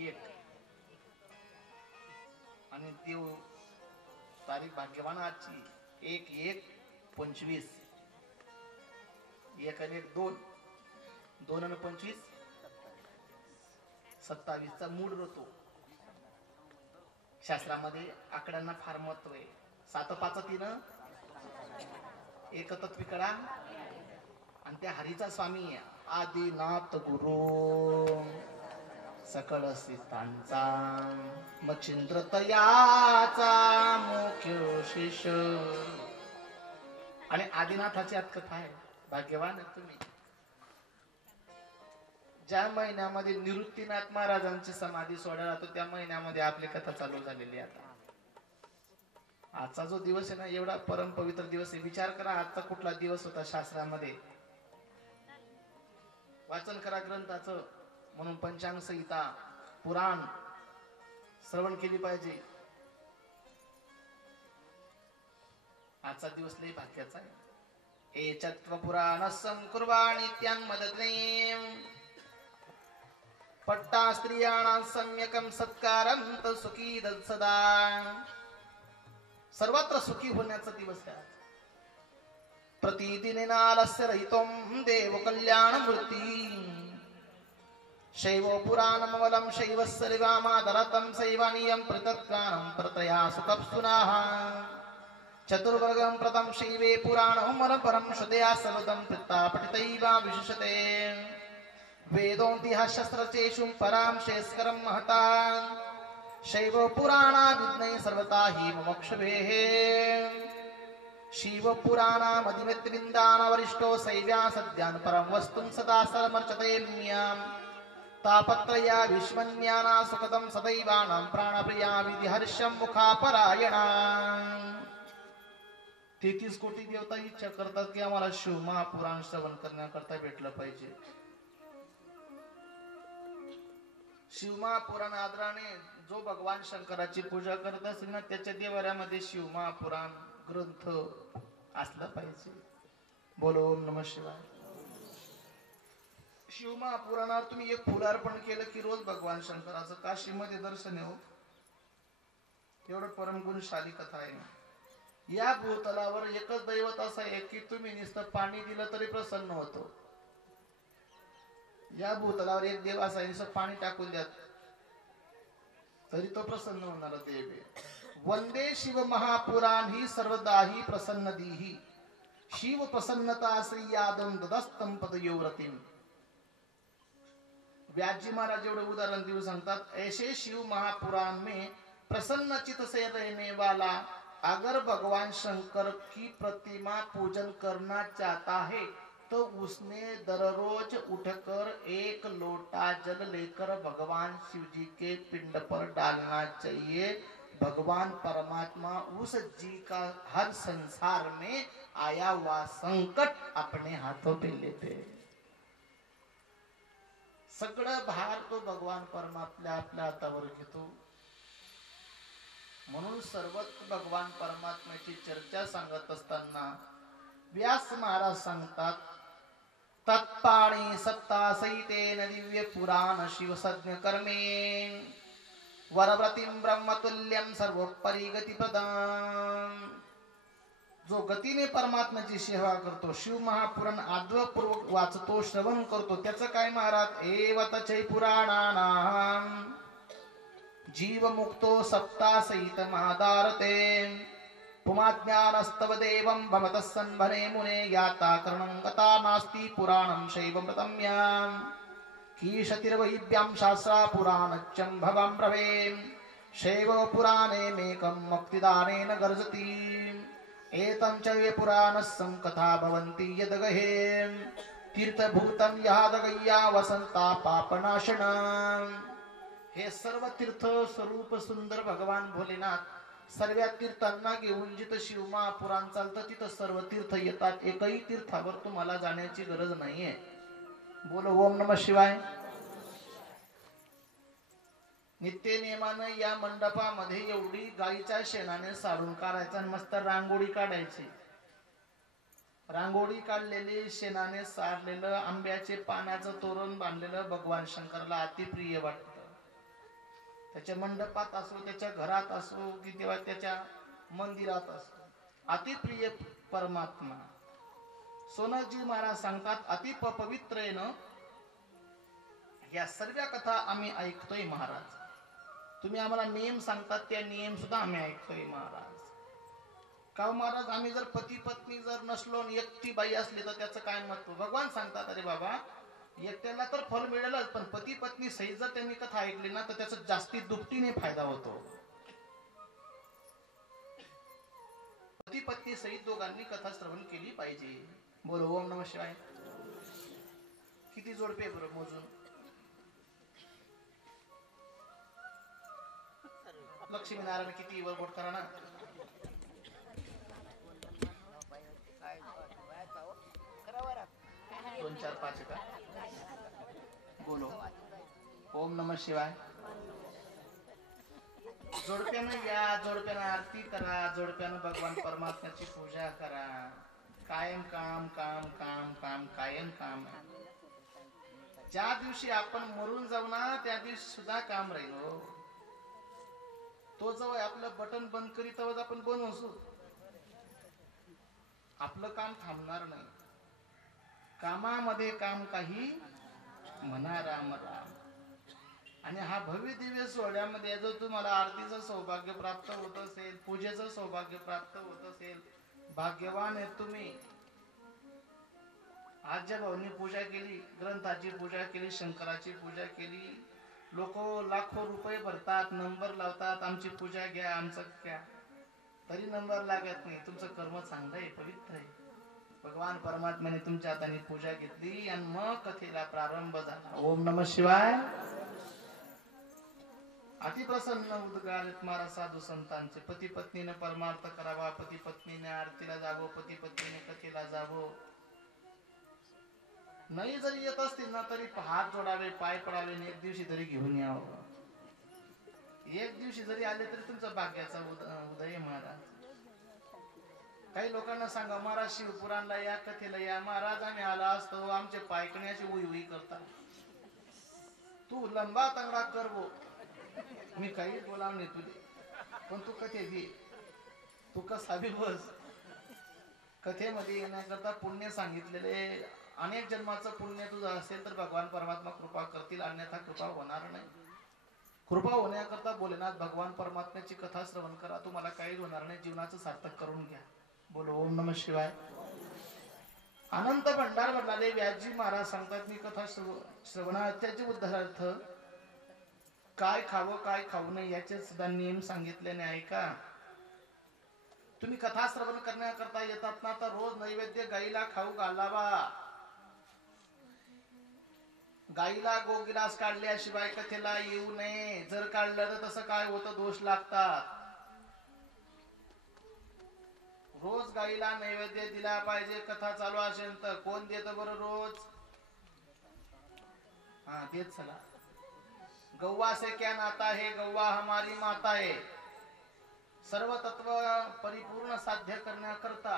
एक आणि देव तारीख भाग्यवान आजची 1/1/25. 1 आणि 1 2, 2 आणि 25 27चा मूड होतो. शास्त्रामध्ये आकड्यांना फार महत्व आहे. 7 5 3 एकतत्विकडा आणि त्या हरीचा स्वामी आदिनाथ गुरु सकळ सिद्धांचा मच्छिंद्र तयाचा मुख्य शिष्य. आणि आदिनाथाची आज कथा आहे. भाग्यवान आहे तुम्ही. ज्या महिन्यामध्ये निवृत्तीनाथ महाराजांची समाधी सोडायला जातो त्या महिन्यामध्ये आपली कथा चालू झालेली आहे. आता आजचा जो दिवस आहे ना, एवढा परम पवित्र दिवस आहे. विचार करा आजचा कुठला दिवस होता शास्त्रामध्ये. वाचन करा ग्रंथाचं. म्हणून पंचांग संहिता पुराण श्रवण केली पाहिजे. आजचा दिवस लय भाग्याचा आहे. एचत्व पुराण संकुर्वाणी त्यान्मदग्नेम पट्टा स्त्रियाणां सम्यकं सत्कारंत सुखी सदा. सर्वत्र सुखी होण्याचा दिवस आहे. प्रतिदिनेनालस्य रहितों देव कल्याण वृत्ती. शैव पुराणमवलं शैव सर्वामादरतं शैवानियं प्रतत्कानं प्रतया सुखप्सुनाः. चतुर्वर्गं प्रथम शैवे पुराणं परं श्रद्धया सर्वतं पिता पठितैवा विशेषते. वेदोंतिह शस्त्रचेषुं परां शेस्करं महतां. शैव पुराणा विद्नै सर्वता हि मोक्षभेः. शिव पुराणामधिमितविन्दान वरिष्ठो शैव्या सद्यान् परं वस्तुं सदा सर्मर्चते म्यां. तापत्रया विश्वन्याना सुखदं सदैवानां प्राणप्रिया विधिहर्षं मुखापरायणा. 33 कोटी देवता इच्छा करतात की आम्हाला शिव महापुराण श्रवण करण्याकरता भेटलं पाहिजे. शिव महापुराण आदराने जो भगवान शंकराची पूजा करत असेल ना, त्याच्या देवाऱ्यामध्ये शिव महापुराण ग्रंथ असला पाहिजे. बोलो ओम नमः शिवाय. शिव महापुराणावर तुम्ही एक फुल अर्पण केलं की रोज भगवान शंकराचं काशीमध्ये दर्शन आहे. एवढं परम गुणशाली कथा आहे. या भूतलावर एकच दैवत असं आहे की तुम्ही नुसतं पाणी दिलं तरी प्रसन्न होतो. या भूतलावर एक देव असा आहे, नुसतं पाणी टाकून द्या तरी तो प्रसन्न होणारा देव आहे. वंदे शिव महापुराण ही सर्वदाही प्रसन्न दीही. शिव प्रसन्नता श्रीयादं ददस्तम पदयोरतिम. व्यासजी महाराज एवढे उदाहरण देऊ सांगतात. ऐसे शिव महापुराण में प्रसन्न चित से रहने वाला अगर भगवान शंकर की प्रतिमा पूजन करना चाहता है तो उसने दररोज उठकर 1 लोटा जल लेकर भगवान शिव जी के पिंड पर डालना चाहिए. भगवान परमात्मा उस जी का हर संसार में आया हुआ संकट अपने हाथों पे लेते. सगळं भार तो भगवान परमात्मा आपल्या हातावर घेतो. म्हणून सर्वत्र भगवान परमात्म्याची चर्चा सांगत असताना व्यास महाराज सांगतात, तत्पाणी सत्ता सहितेन दिव्य पुराण शिवसज्ञ कर्मे वरव्रतीं ब्रह्मतुल्यं सर्वोपरि गतिप्रदान. जो गतीने परमात्म्याची सेवा करतो, शिव महापुराण आदवपूर्वक वाचतो, श्रवण करतो, त्याचं काय महाराज. एवतचै पुराणानां जीव मुक्तो सत्ता सहित मादारते. पुमाज्ञानस्तव देवं भवतः संभरे मुने याता करणं गता नास्ति पुराणं शैवमृतम्यां. कीशतिर्वैभ्यां शास्त्रा पुराणच्चं भवं ब्रवे. शैव पुराणे मेकं मुक्तिदानेन गर्जति. एतं च ये पुराणस्सं कथा भवन्ति यदगहे. तीर्थभूतं यादगय्या वसन्ता पापनाशना. हे सर्व तीर्थ स्वरूप सुंदर भगवान भोलेनाथ सर्व तीर्थांना घेऊन जिथं शिवमहापुराण चालतं तिथं सर्व तीर्थ येतात. एकही तीर्थावर तुम्हाला जाण्याची गरज नाहीये. बोलो ओम नमः शिवाय. नित्य नियमानं या मंडपामध्ये एवढी गाईच्या शेणाने सारून काढायचा आणि मस्त रांगोळी काढायची. रांगोळी काढलेली शेणाने सारलेलं आंब्याचे पानाचं तोरण बांधलेलं भगवान शंकरला अतिप्रिय वाटतं. त्याच्या मंडपात असो, त्याच्या घरात असो की तेव्हा त्याच्या मंदिरात असो, अतिप्रिय परमात्मा. सोनाजी महाराज सांगतात अति पवित्रेनं या सर्व कथा आम्ही ऐकतोय महाराज. तुम्ही आम्हाला नियम सांगतात त्या नियम सुद्धा आम्ही ऐकतोय महाराज. का महाराज आम्ही जर पती पत्नी जर नसलो आणि एकटी बाई असली तर त्याचं काय महत्व. भगवान सांगतात अरे बाबा एकट्याला तर फल मिळेलच, पण पती पत्नी सहित जर त्यांनी कथा ऐकली ना तर त्याचा जास्ती दुपटीने फायदा होतो. पती पत्नी सहित दोघांनी कथा श्रवण केली पाहिजे. बोलो ओम नमः शिवाय. किती जोडपे बरं मोजून. लक्ष्मीनारायण किती वर बोट करा ना. दोन चार पाच का. बोलो ओम नमः शिवाय. जोडप्यानं या, जोडप्यानं आरती करा, जोडप्यानं भगवान परमात्म्याची पूजा करा. कायम काम काम काम काम कायम काम. ज्या दिवशी आपण मरून जाऊ ना त्या दिवशी सुद्धा काम राहील. तो जवळ आपलं बटन बंद करीत आपण बंद असू, आपलं काम थांबणार नाही. कामामध्ये काम काही म्हणा राम राम. आणि हा भव्य दिव्य सोहळ्यामध्ये जर तुम्हाला आरतीचं सौभाग्य प्राप्त होत असेल, पूजेचं सौभाग्य प्राप्त होत असेल, भाग्यवान आहे तुम्ही. आज ज्या भाऊनी पूजा केली, ग्रंथाची पूजा केली, शंकराची पूजा केली, लोक लाखो रुपये भरतात, नंबर लावतात, आमची पूजा घ्या, आमचं घ्या, तरी नंबर लागत नाही. तुमचं कर्म चांगलं आहे, पवित्र आहे. भगवान परमात्म्याने तुमच्या हाताने पूजा घेतली आणि मग कथेला प्रारंभ झाला. ओम नमः शिवाय. अतिप्रसन्न उद्गारित महाराज साधू संतांचे. पती पत्नीने परमार्थ करावा, पती पत्नीने आरतीला जावं, पती पत्नीने कथेला जावं. नाही जरी येत असतील ना तरी हात जोडावे, पाय पडावे, एक दिवशी तरी घेऊन यावं. एक दिवशी जरी आले तरी तुमचा भाग्याचा उदय महाराज. काही लोकांना सांगा महाराज शिवपुराणला या, कथेला या. महाराज आम्ही आला असतो, आमचे पायकण्याची उई उई करता. तू लंबा तंगडा कर गो, मी काही बोला नाही तुझे, पण तू कथे घे, तू कसा बी बस. कथेमध्ये येण्याकरता पुण्य सांगितलेले, अनेक जन्माचं पुण्य तुझं असेल तर भगवान परमात्मा कृपा करतील, अन्यथा कृपा होणार नाही. कृपा होण्याकरता भोलेनाथ भगवान परमात्म्याची कथा श्रवण करा, तुम्हाला काही होणार नाही, जीवनाचं सार्थक करून घ्या. बोलो ओम नमः शिवाय. अनंत भंडार भरणारे व्यासजी महाराज सांगतात मी कथा श्रवणाच्या उद्धारार्थ काय खावं काय खाऊ नये याचे सुद्धा नियम सांगितल्याने ऐका. तुम्ही कथा श्रवण करण्याकरता येतात ना तर रोज नैवेद्य गाईला खाऊ घालावा. गाईला गोगिलास काढल्याशिवाय कथेला येऊ नये. जर काढलं तर तसं काय होतं, दोष लागतात. रोज गाईला नैवेद्य दिला पाहिजे. कथा चालू असेल तर कोण देत बरं रोज. हा देत चला. गौवा से क्या नाता है, गौवा हमारी माता है. सर्व तत्व परिपूर्ण साध्य करण्याकरता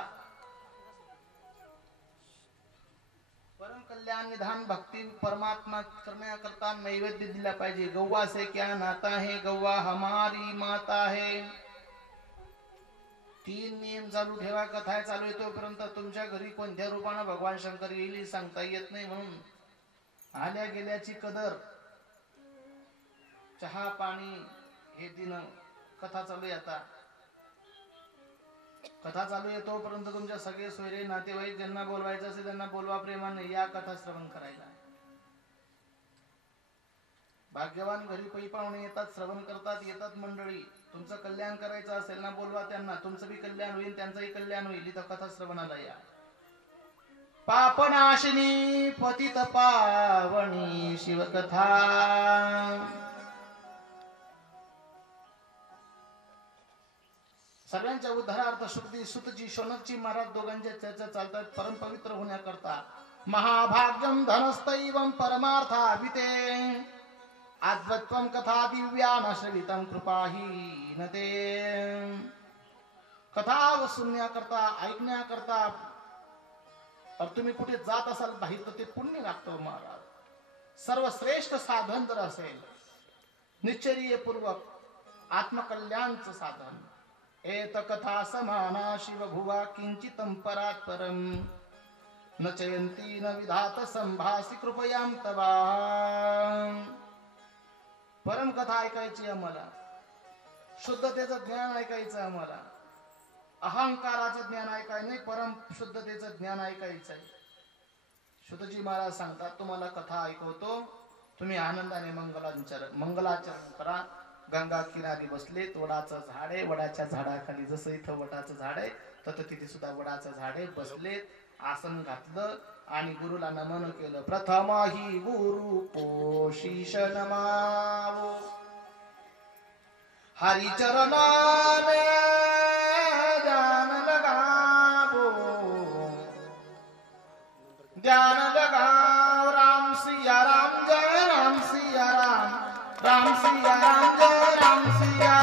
परम कल्याण निधान भक्ती परमात्मा करण्याकरता नैवेद्य दिला पाहिजे. गौवा से क्या नाता है, गौवा हमारी माता है. 3 नियम चालू ठेवा. कथा चालू येतोपर्यंत तुमच्या घरी कोणत्या रूपाने भगवान शंकर येईल सांगता येत नाही, म्हणून आल्या गेल्याची कदर. चहा पाणी हे दिन कथा चालू येतात. कथा चालू येतोपर्यंत तुमच्या सगळे सोयरे नातेवाईक ज्यांना बोलवायचं असेल त्यांना बोलवा, प्रेमाने या कथा श्रवण करायला. भाग्यवान घरी पै पाहुणे येतात, श्रवण करतात, येतात मंडळी. तुमचं कल्याण करायचं असेल ना बोलवा त्यांना, तुमचं बी कल्याण होईल, त्यांचंही कल्याण होईल. इथं कथा श्रवणाला या. पापनाशिनी पतित पावनी शिवकथा सगळ्यांच्या उद्धारार्थ शुद्धी सुतजी शौनकजी महाराज दोघांच्या चर्चा चालतात परमपवित्र होण्याकरता महाभाग्यम धनस्तैवं परमार्थाविते आद्वत्वं कथा दिव्यान श्रवितं कृपाहीनते कथा व सुनण्याकरता ऐकण्याकरता और तुम्ही कुठे जात असाल बाहेर तर ते पुण्य लागतं महाराज सर्वश्रेष्ठ साधन जर असेल निश्चर्य पूर्वक आत्मकल्याणचं साधन एत कथा समाना शिवभुवा किंचितं परात् परम न चयंती न विधात संभासी कृपयां तवा परम कथा ऐकायची आम्हाला शुद्धतेचं ज्ञान ऐकायचं आम्हाला अहंकाराचं ज्ञान ऐकायचं नाही परम शुद्धतेचं ज्ञान ऐकायचं आहे शुद्धजी महाराज सांगतात तुम्हाला कथा ऐकवतो तुम्ही आनंदाने मंगलाचरण करा गंगा किनारी बसलेत वडाचं झाड आहे वडाच्या झाडाखाली जसं इथं वडाचं झाड आहे तर तिथे सुद्धा वडाचं झाड आहे बसलेत आसन घातलं आणि गुरुला नमन केलं प्रथम ही गुरु पोशीश नमावो हरिचरणाने ध्यान लगावो ध्यान लगाव राम सिया राम जय राम सिया राम सिया राम जय राम सिया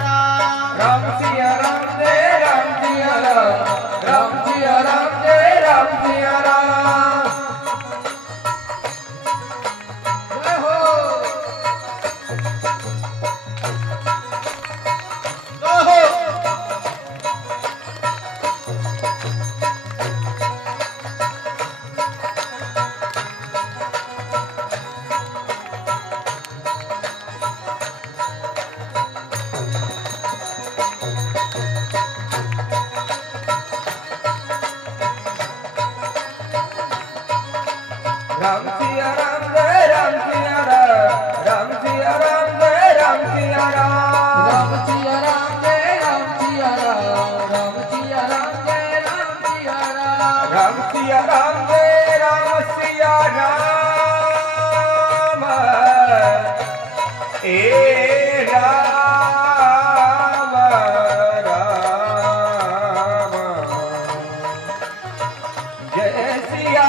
राम सिया राम जय राम सिया राम सिया राम जय राम सिया राम जय हो राम सिया राम जय राम सिया राम सिया राम जय राम सिया राम सिया राम जय राम सिया राम सिया राम जय राम सिया राम सिया राम जय राम सिया राम ए राम राम जय सिया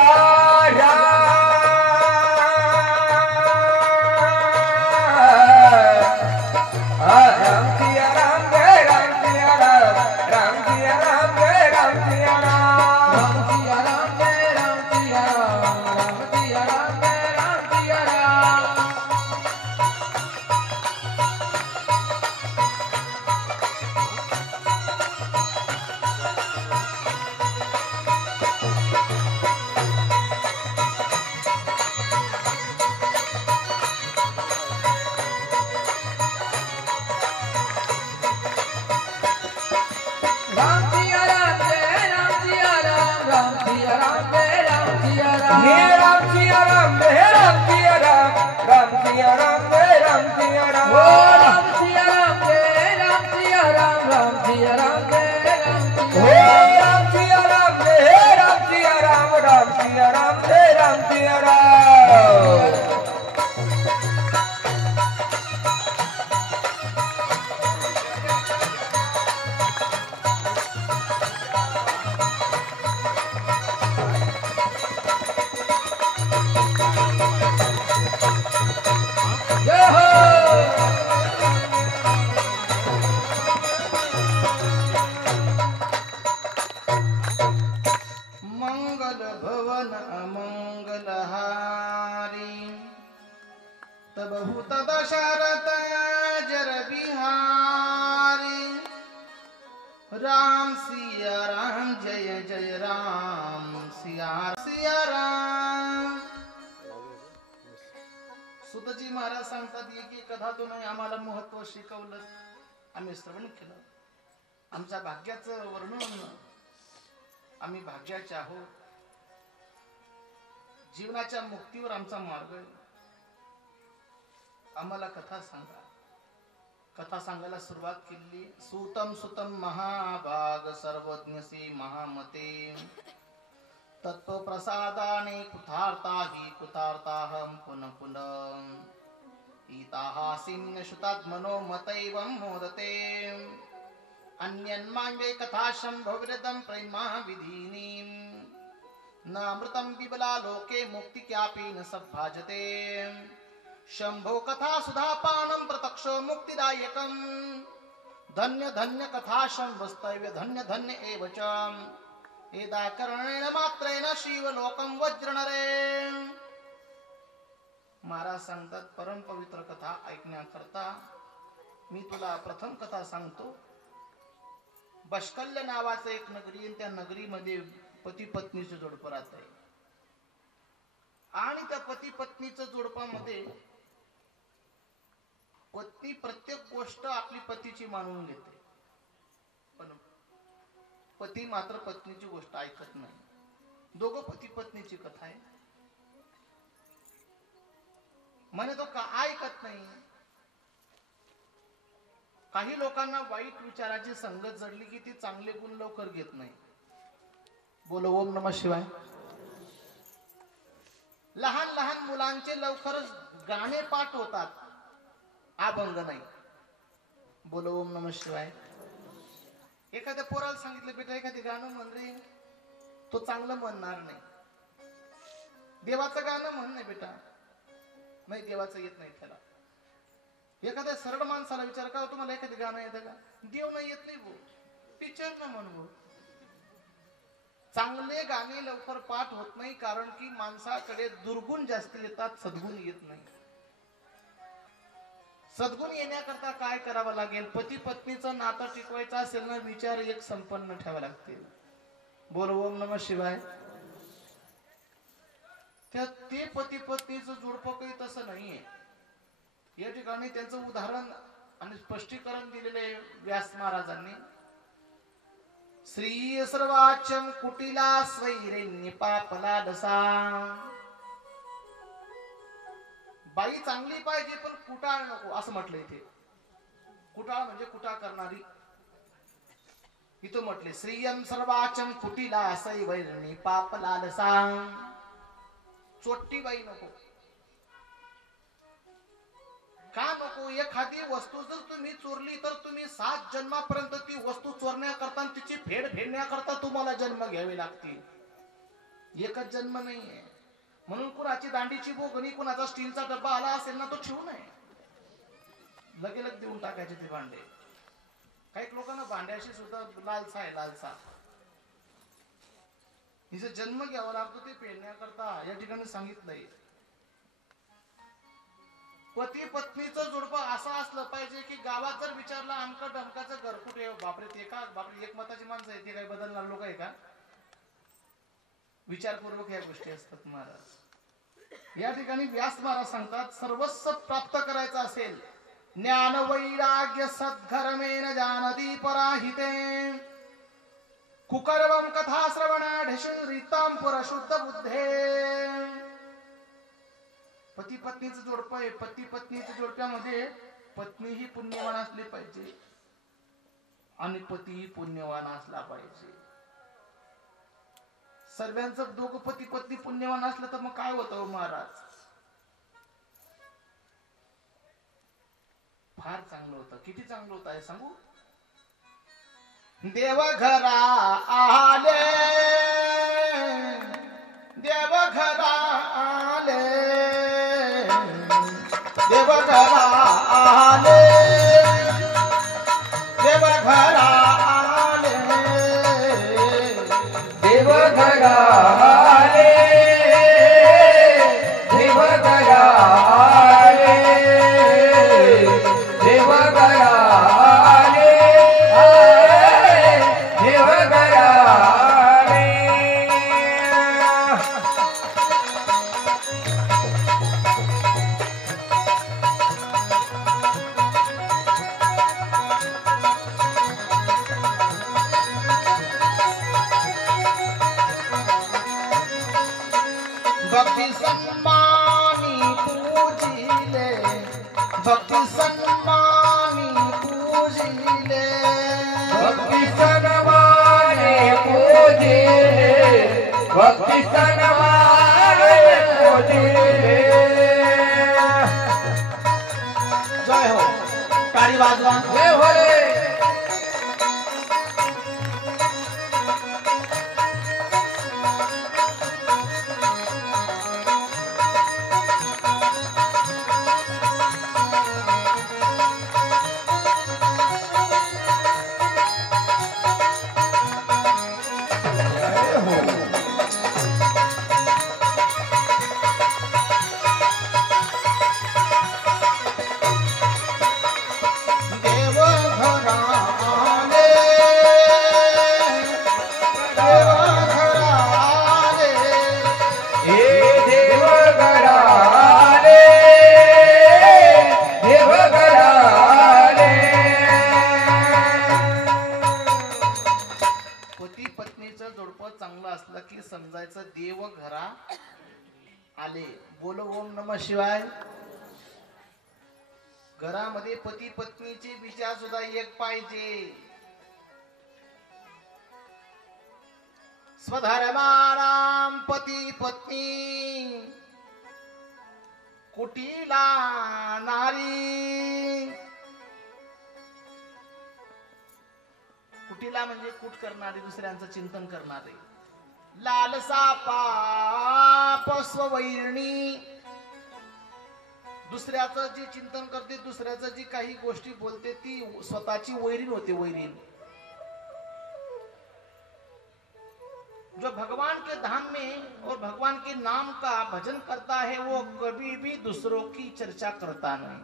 राम सिया राम जय जय राम सिया सिया राम सुतजी महाराज सांगतात की कथा तुम्ही आम्हाला महत्व शिकवलं आम्ही श्रवण केलं आमच्या भाग्याचं वर्णन आम्ही भाग्याचे आहोत जीवनाच्या मुक्तीवर आमचा मार्ग आहे आम्हाला कथा सांगा कथा सांगायला सुरुवात केली सुतम सुतम महाभाग सर्वज्ञसी महामते तत्व प्रसादाने कुतार्ता हि कुतार्ताहम पुनः पुनः ईताहासिन्य शुतात् मनोमतैवं मोदते अन्यन्मांगे कथा शंभविरदं प्रेमा विधीनीं नामृतं बिबला लोके मुक्ति क्यापि न सभाजते शंभो कथा सुधापानं प्रत्यक्षो मुक्तिदायकं धन्य धन्य कथा शंभस्तैव धन्य धन्य एव च एदा करणेन मात्रेण शिवलोकं वज्रनरे. महाराज सांगतात परम पवित्र कथा ऐकण्याकरता मी तुला प्रथम कथा सांगतो. बशकल्य नावाचं एक नगरी आहे, त्या नगरीमध्ये पती पत्नीचं जोडपं राहत आहे आणि त्या पती पत्नीचं जोडपामध्ये पत्नी प्रत्येक गोष्ट आपली पतीची मानून घेते, पण पती मात्र पत्नीची गोष्ट ऐकत नाही. दोघं पती पत्नीची कथा आहे. म्हणे तो का ऐकत नाही. काही लोकांना वाईट विचाराची संगत जडली की ती चांगले गुण लवकर घेत नाही. बोलो ओम नमः शिवाय. लहान लहान मुलांचे लवकरच गाणे पाठ होतात, अभंग नाही. बोलो ओम नमः शिवाय. एखाद्या पोराला सांगितलं बेटा एखादी गाणं म्हण रे, तो चांगलं म्हणणार नाही. देवाचं गाणं म्हण नाही बेटा, नाही देवाचं येत नाही त्याला. एखाद्या सरळ माणसाला विचार का तुम्हाला एखादी गाणं येतं का, देव नाही येत नाही. पिक्चर ना म्हणू. चांगले गाणे लवकर पाठ होत नाही कारण की माणसाकडे दुर्गुण जास्त येतात, सद्गुण येत नाही. सद्गुण येण्याकरता काय करावं लागेल, पती पत्नीचं नातं टिकवायचं असेल ना, विचार एक संपन्न ठेवावे लागतील. बोल ओम नमः शिवाय. ते पती पत्नीचं जोडपं काही तसं नाहीये. या ठिकाणी त्यांचं उदाहरण आणि स्पष्टीकरण दिलेले व्यास महाराजांनी. श्री सर्वाचम कुटिला स्वैरेण्य पापला दसा. बाई चांगली पाहिजे पण कुटाळ नको असं म्हटलं इथे. कुटाळ म्हणजे कुटाळ करणारी. इथं म्हटले श्रीयम सर्वाचम कुटिला स्वैरेण्य पापला दसा. चोट्टी बाई नको. का नको. एखादी वस्तू जर तुम्ही चोरली तर तुम्ही 7 जन्मापर्यंत ती वस्तू चोरण्याकरता तिची फेड फेडण्याकरता तुम्हाला जन्म घ्यावे लागतील. एकच जन्म नाहीये. म्हणून कुणाची दांडीची बोगणी, कुणाचा स्टीलचा डब्बा आला असेल ना तो ठेवू नये, लगेलग देऊन टाकायचे ते भांडे. काही लोकांना भांड्याशी सुद्धा लालसा आहे, लालसा. हिचा जन्म घ्यावा लागतो ते फेडण्याकरता. या ठिकाणी सांगितलंय पती पत्नीचं जोडपं असं असलं पाहिजे की गावात जर विचारलं आमका डमकाचं घर कुठे, बापरे ते का, बापरे एक मताची माणसं आहे, ते काही बदलणार लोक आहे का. विचारपूर्वक या गोष्टी असतात महाराज. या ठिकाणी व्यास महाराज सांगतात सर्वस्व प्राप्त करायचं असेल, ज्ञान वैराग्य सद्घरमेन जानती पराहिते कुकर्वम कथा श्रवणाढ्यशु रीताम पुरशुद्ध बुद्धे. पती पत्नीचं जोडपं आहे. पती पत्नीच्या जोडप्यामध्ये पत्नी ही पुण्यवान असली पाहिजे आणि पतीही पुण्यवान असला पाहिजे. सर्वांचं दोघं पती पत्नी पुण्यवान असलं तर मग काय होतं महाराज, फार चांगलं होतं. किती चांगलं होतं आहे सांगू. देवघरा आले, देवघरा आले, देवघरा आले, देवघरा आले, देवघरा आले, देवघरा आले, देवघरा आले, देवघरा आले. भक्ति सम्मानी पूजिले, भक्ति सम्मानी पूजिले, भक्ति सनवाने पूजिले, भक्ति सनवाने पूजिले. जय हो. टाळी वाजवा. जय हो रे. देवघराले हे देवघराले देवघराले. पती पत्नीचं जोडपं चांगलं असलं की समजायचं देव घरा आले. बोलो ओम नमः शिवाय. घरामध्ये पती पत्नीचे विचार सुद्धा एक पाहिजे. स्वधर्मानां पती पत्नी कुटीला नारी. कुटीला म्हणजे कूट करणारी, दुसऱ्यांचं चिंतन करणारे. लालसा पाप स्ववैरणी. दुसऱ्याचं जे चिंतन करते, दुसऱ्याचं जी काही गोष्टी बोलते ती स्वतःची वैरीण होते. वैरीण. जो भगवान के धाम में और भगवान के नाम का भजन करता है वो कभी भी दूसरों की चर्चा करता नहीं.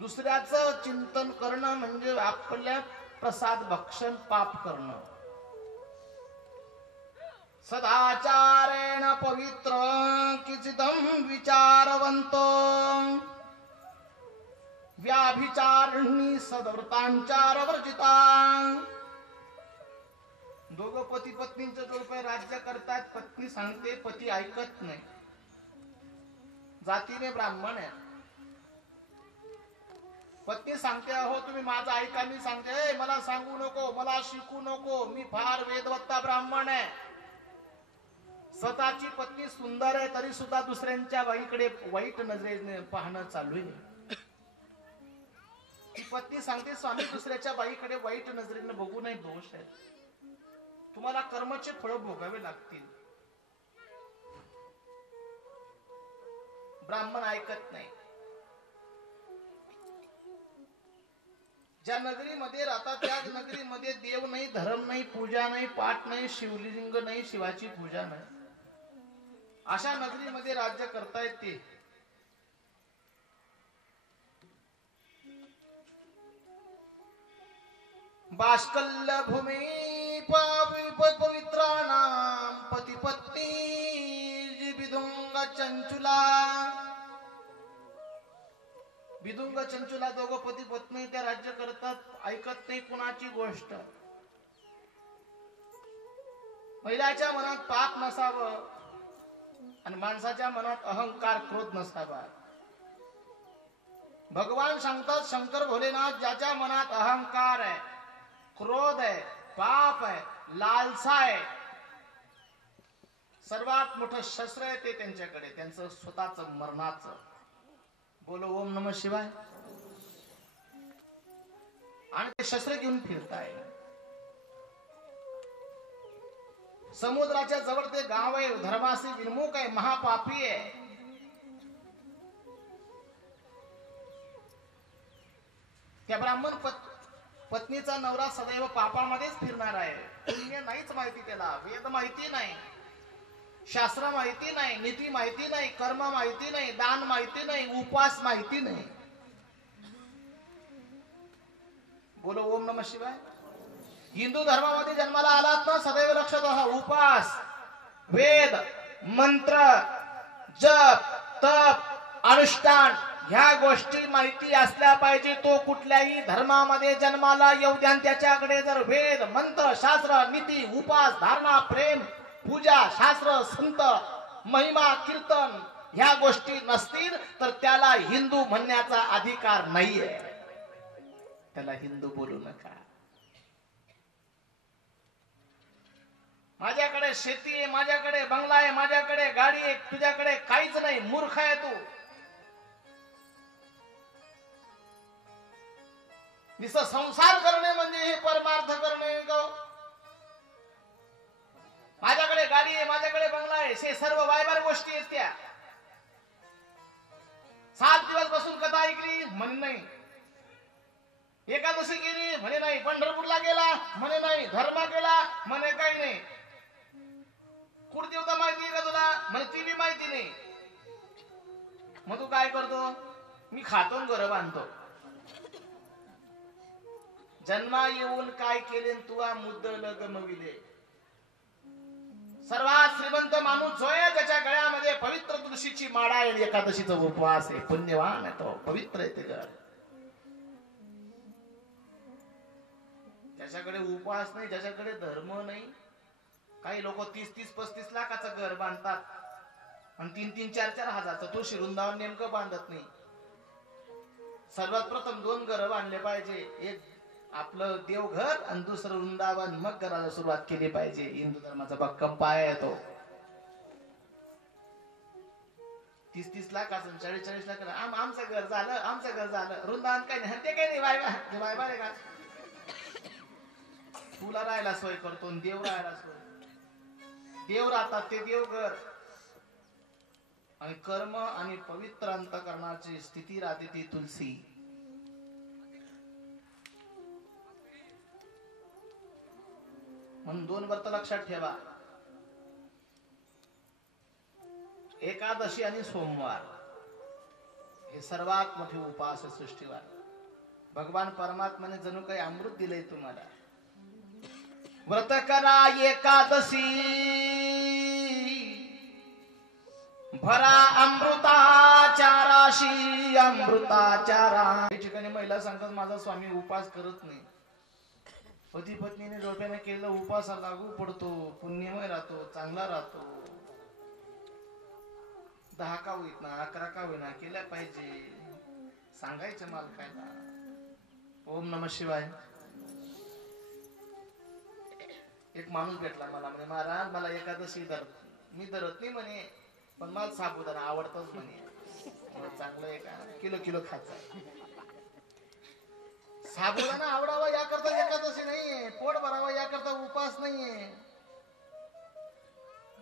दुसऱ्याचं चिंतन करणं म्हणजे आपल्या प्रसाद भक्षण पाप करणं. सदाचारेण पवित्र किचिदं विचारवंतो व्याभिचारिणी सदव्रतांचार वर्जिता. दोघं पती पत्नींचं जोडपं राज्य करतात. पत्नी सांगते, पती ऐकत नाही. जातीने ब्राह्मण आहे. पत्नी सांगते, अहो तुम्ही माझं ऐका. मी सांगते, मला सांगू नको, मला शिकू नको, मी फार वेदवत्ता ब्राह्मण आहे. स्वतःची पत्नी सुंदर आहे तरी सुद्धा दुसऱ्यांच्या बाईकडे वाईट नजरेने पाहणं चालू आहे. ती पत्नी सांगते, स्वामी दुसऱ्याच्या बाईकडे वाईट नजरेने बघू नये, दोष आहे. तुम्हाला कर्माचे फळ भोगावे लागतील. ब्राह्मण ऐकत नाही. ज्या नगरीमध्ये राहतात त्या नगरीमध्ये देव नाही, धर्म नाही, पूजा नाही, पाठ नाही, शिवलिंग नाही, शिवाची पूजा नाही. अशा नगरीमध्ये राज्य करता येते. बाष्कल्य भूमी पवित्राणाम पती पत्नी बिदुंग चंचुला. बिदुंग चंचुला दोघं पती पत्नी त्या राज्य करतात. ऐकत नाही कुणाची गोष्ट. महिलाच्या मनात पाप नसावं आणि माणसाच्या मनात अहंकार क्रोध नसावा. भगवान सांगतात, शंकर भोलेनाथ, ज्याच्या मनात अहंकार आहे, क्रोध आहे, पाप आहे, लालसा आहे, सर्वात मोठं शस्त्र आहे ते त्यांच्याकडे, त्यांचं स्वतःच मरणाचं. बोलो ओम नमः शिवाय. आणि ते शस्त्र घेऊन फिरताय. समुद्राच्या जवळ ते गाव आहे. धर्माशी विन्मुख आहे, महापापी आहे. त्या ब्राह्मण पत्नीचा नवरा सदैव पापामध्येच फिरणार आहे. पुण्य नाहीच माहिती त्याला. वेद माहिती नाही, शास्त्र माहिती नाही, नीती माहिती नाही, कर्म माहिती नाही, दान माहिती नाही, उपास माहिती नाही. बोलो ओम नमः शिवाय. हिंदू धर्मामध्ये जन्माला आलात ना, सदैव लक्षात राहा, उपास, वेद, मंत्र, जप, तप, अनुष्ठान ह्या गोष्टी माहिती असल्या पाहिजे. तो कुठल्याही धर्मामध्ये जन्माला येऊ द्या, त्याच्याकडे जर वेद, मंत्र, शास्त्र, नीती, उपास, धारणा, प्रेम, पूजा, शास्त्र, संत, महिमा, कीर्तन ह्या गोष्टी नसतील तर त्याला हिंदू म्हणण्याचा अधिकार नाहीये. त्याला हिंदू बोलू नका. माझ्याकडे शेती आहे, माझ्याकडे बंगला आहे, माझ्याकडे गाडी आहे, तुझ्याकडे काहीच नाही, मूर्ख आहे तू. नुसतं संसार करणे म्हणजे हे परमार्थ करणे ग. माझ्याकडे गाडी आहे, माझ्याकडे बंगला आहे, हे सर्व वायबार गोष्टी आहेत. त्या 7 दिवस बसून कथा ऐकली म्हणे नाही, एकादशी केली म्हणे नाही, पंढरपूरला गेला म्हणे नाही, धर्म केला म्हणे काही नाही, कुळदेवता माहिती आहे का तुला म्हणे ती बी माहिती नाही. मग तू काय करतो? मी खातो घर बांधतो. जन्मा येऊन काय केले तुवा मुद्दल गमविले. सर्वात श्रीमंत माणूस जो आहे ज्याच्या गळ्यामध्ये पवित्र तुळशीची माळ आहे, एकादशीचा उपवास आहे, पुण्यवान आहे तो, पवित्र आहे ते घर. ज्याच्याकडे उपवास नाही, ज्याच्याकडे धर्म नाही. काही लोक 30-35 लाखाचं घर बांधतात आणि 3-3, 4-4 हजारचं तुळशी वृंदावन नेमकं बांधत नाही. सर्वात प्रथम 2 घर बांधले पाहिजे, एक आपलं देवघर आणि दुसरं वृंदावन, मग घराला सुरुवात केली पाहिजे. हिंदू धर्माचा भक्कम पाय आहे तो. 30-30 लाखाचं 40-40 लाख आमचं घर झालं, आमचं घर झालं. वृंदावन काही नाही, ते काही नाही. वायबा रे का तुला राहायला सोय करतो आणि देव राहायला सोय. देव राहतात ते देवघर आणि कर्म आणि पवित्र अंतःकरणाची स्थिती राहते ती तुलसी. म्हणून 2 व्रत लक्षात ठेवा, एकादशी आणि सोमवार हे सर्वात मोठे उपास आहे सृष्टीवर. भगवान परमात्माने जणू काही अमृत दिलंय तुम्हाला. व्रत करा एकादशी, भरा अमृताचाराशी अमृताचारा. काही ठिकाणी महिला सांगतात माझा स्वामी उपास करत नाही. पती पत्नीने डोक्याने केलेला उपास लागू पडतो, पुण्यमय राहतो, चांगला राहतो. 10 का होईत ना, 11 का होईना केल्या पाहिजे. सांगायचं मालकाला. ओम नमः शिवाय. एक माणूस भेटला मला, म्हणे महाराज मला एकादशी मी धरत नाही म्हणे, पण मला साबुदाणा आवडतच म्हणे. चांगलं आहे का, किलो खायचा. साबुदाणा आवडावा याकरता एकादशी नाहीये, पोट भरावा याकरता उपास नाहीये.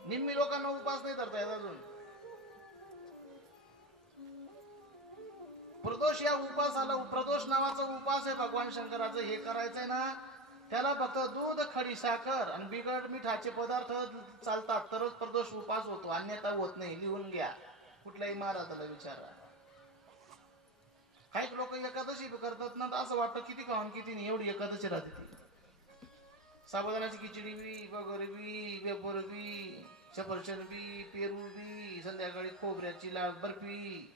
निम्मी लोकांना उपास नाही धरता येत अजून. प्रदोष या उपासाला, प्रदोष नावाचा उपास आहे भगवान शंकराचं. हे करायचंय ना, त्याला फक्त दूध, खडी साखर आणि बिगड मिठाचे पदार्थ चालतात तरच प्रदोष उपास होतो, अन्यथा होत नाही. लिहून घ्या, कुठल्याही महाराजाला विचारा. काही लोक एकादशी करतात ना, असं वाटतं किती खाऊन किती नाही, एवढी एकादशी राहते ती. साबुदाण्याची खिचडी बी, वगैरे बी, वेपर बी, सफरचंद बी, पेरू बी, संध्याकाळी खोबऱ्याची लाल बर्फी.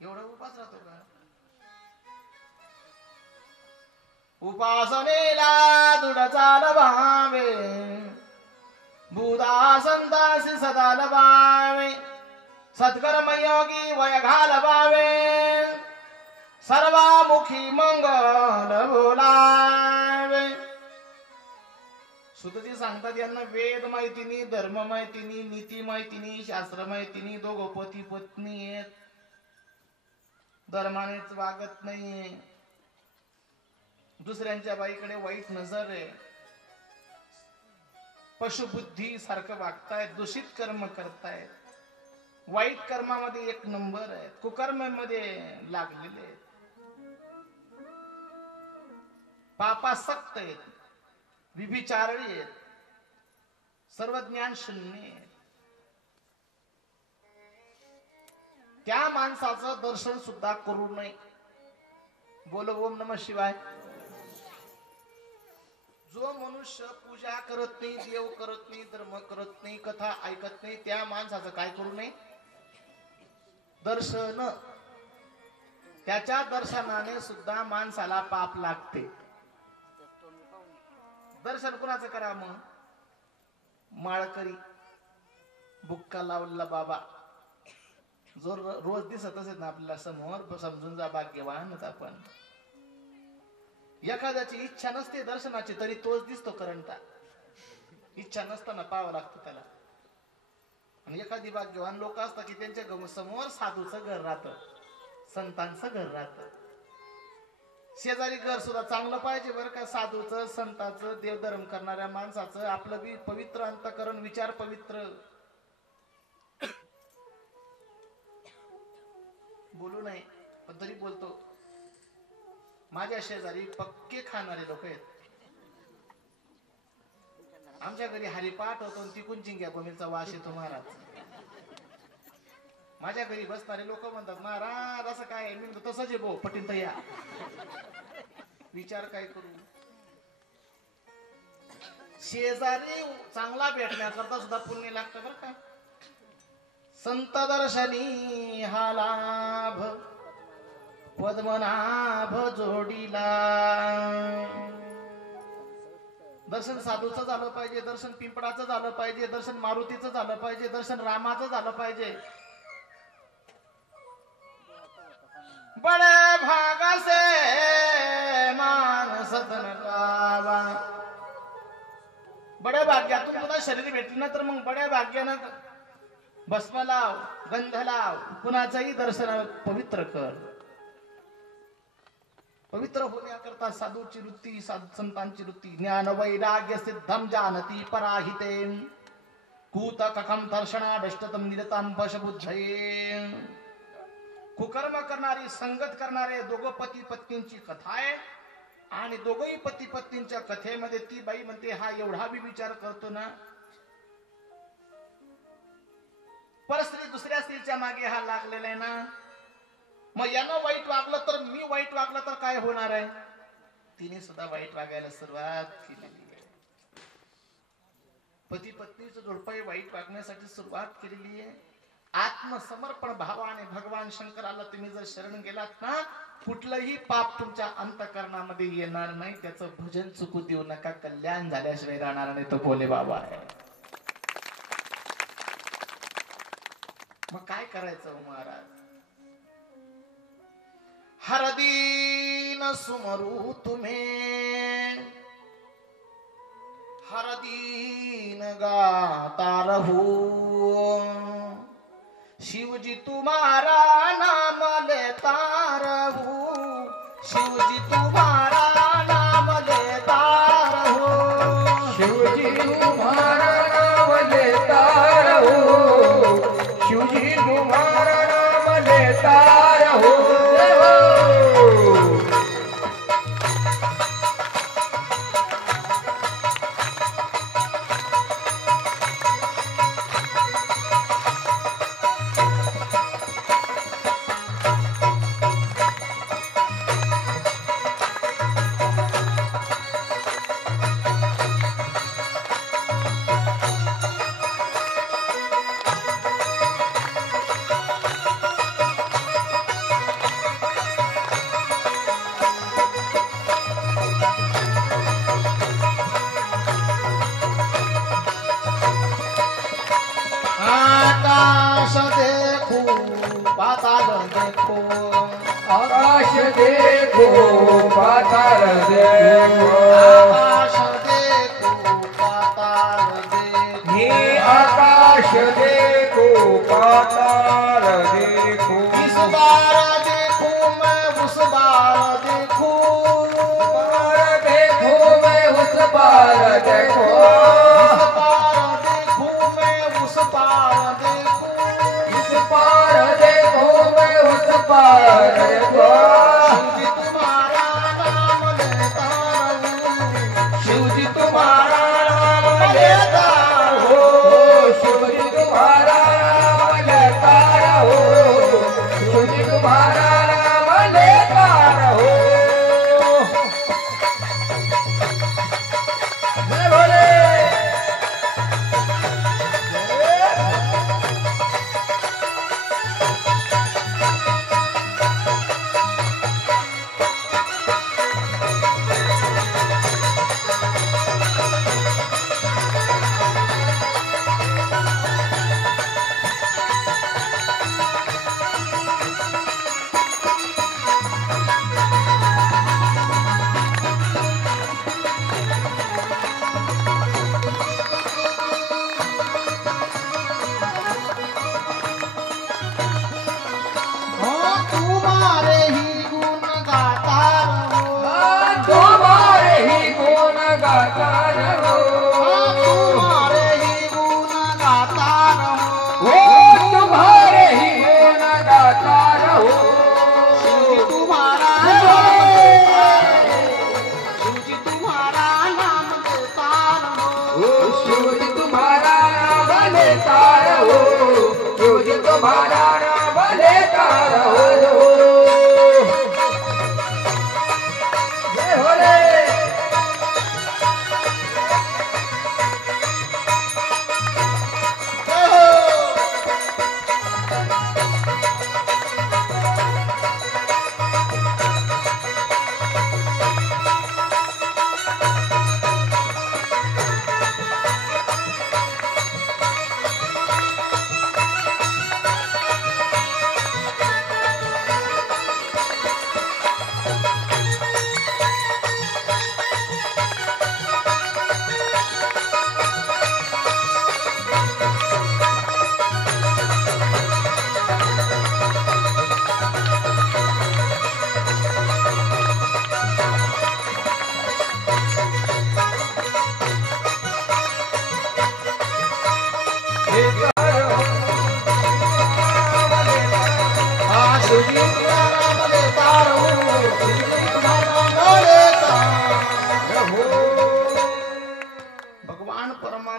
एवढा उपास राहतो का? उपासनेला दुड चाल भावे, बुधा संतासी सदा लभावे. सत्कर्मयोगी वय घालवावे, सर्वामुखी मंगल बोलावे. सुतजी सांगतात यांना वेद माहितीनी, धर्म माहितीनी, नीती माहितीनी, शास्त्र माहितीनी. 2 पती पत्नी आहेत, धर्मानेच वागत नाहीये, दुसऱ्यांच्या बाईकडे वाईट नजर आहे, पशुबुद्धी सारखं वागतायत, दूषित कर्म करतायत, वाईट कर्मामध्ये 1 नंबर आहेत, कुकर्मामध्ये लागलेले आहेत, पापासक्त आहेत, विभिचारी आहेत, सर्व ज्ञान शून्य आहेत. त्या माणसाचं दर्शन सुद्धा करू नये. बोलो ओम नमः शिवाय. जो मनुष्य पूजा करत नाही, देव करत नाही, धर्म करत नाही, कथा ऐकत नाही, त्या माणसाचं काय करू नये? दर्शन. त्याच्या दर्शनाने सुद्धा माणसाला पाप लागते. दर्शन कुणाचं करा मग? माळकरी, बुक्का लावलेला बाबा, जो रोज दिसत असेल ना आपल्याला समोर, समजून जा भाग्यवान आपण. एखाद्याची इच्छा नसते दर्शनाची तरी तोच दिसतो करंटा. इच्छा नसताना पाहावं लागतं त्याला. आणि एखादी भाग्यवान लोक असतात की त्यांच्या समोर साधूचं घर राहतं, संतांचं घर राहतं. शेजारी घर सुद्धा चांगलं पाहिजे बरं का, साधूचं, संतांचं, देवधर्म करणाऱ्या माणसाचं. आपलं बी पवित्र अंतःकरण, विचार पवित्र. बोलू नये पण तरी बोलतो. माझ्या शेजारी पक्के खाणारे लोक आहेत. आमच्या घरी हरिपाठ होतो आणि तिकून चिंग्या बमिलचा वास येतो महाराज. माझ्या घरी बसणारे लोक म्हणतात महाराज असं काय? मी म्हणतो तसंच आहे भो, पटीन तर या. विचार काय करू. शेजारी चांगला भेटण्याकरता सुद्धा पुण्य लागतं बरं का. संत दर्शनी हा लाभ पद्मनाभ जोडीला. दर्शन साधूचं झालं पाहिजे, दर्शन पिंपळाचं झालं पाहिजे, दर्शन मारुतीचं झालं पाहिजे, दर्शन रामाचं झालं पाहिजे. बडे भाग से मानस तन लावा. बड्या भाग्यातून तुला शरीर भेटली ना तर मग बड्या भाग्यानं भस्म लाव, गंध लाव, कुणाचंही दर्शन पवित्र कर. पवित्र होण्याकरता साधूची वृत्ती, साधू संतांची वृत्ती. ज्ञान वैराग्य सिद्धम जानती पराहिते कूतककं दर्शनादष्टतम निरतां पशबुद्धये. कुकर्म करणारी, संगत करणारे दोघं पती पत्नींची कथा आहे. आणि दोघही पती पत्नींच्या कथेमध्ये ती बाई म्हणते हा एवढा बी विचार करतो ना, परस्त्री दुसऱ्या स्त्रीच्या मागे हा लागलेला आहे ना, मग यानं वाईट वागलं तर मी वाईट वागलं तर काय होणार आहे. तिने सुद्धा वाईट वागायला सुरुवात केलेली आहे. पती पत्नीचं जोडपं वाईट वागण्यासाठी सुरुवात केलेली आहे. आत्मसमर्पण भावाने भगवान शंकराला तुम्ही जर शरण गेलात ना, कुठलंही पाप तुमच्या अंतःकरणामध्ये येणार नाही. त्याचं भजन चुकू देऊ नका, कल्याण झाल्याशिवाय राहणार नाही. तो भोले बाबा आहे. मग काय करायचं महाराज. हरदीन सुमरू तुम्हे, हरदीन गाता रहू. शिवजी तुम्हारा नाम लेता रहू, शिवजी तुम्हारा नाम लेता रहू. शिवजी तुम्हारा नाम लेता रहूं, शिवजी तुम्हारा नाम लेता रहूं. आकाश देखो पाताल देखो, आकाश देखो पाताल देखो, आकाश देखो पाताल देखो. हे आकाश देखो पाताल देखो. इस बार देखो मैं उस बार देखो, बार देखो मैं उस बार देखो, इस बार देखो मैं उस बार देखो. इस पार देखो मैं उस पार देखो. शिवजी तुम्हारा नाम लेता रहूं,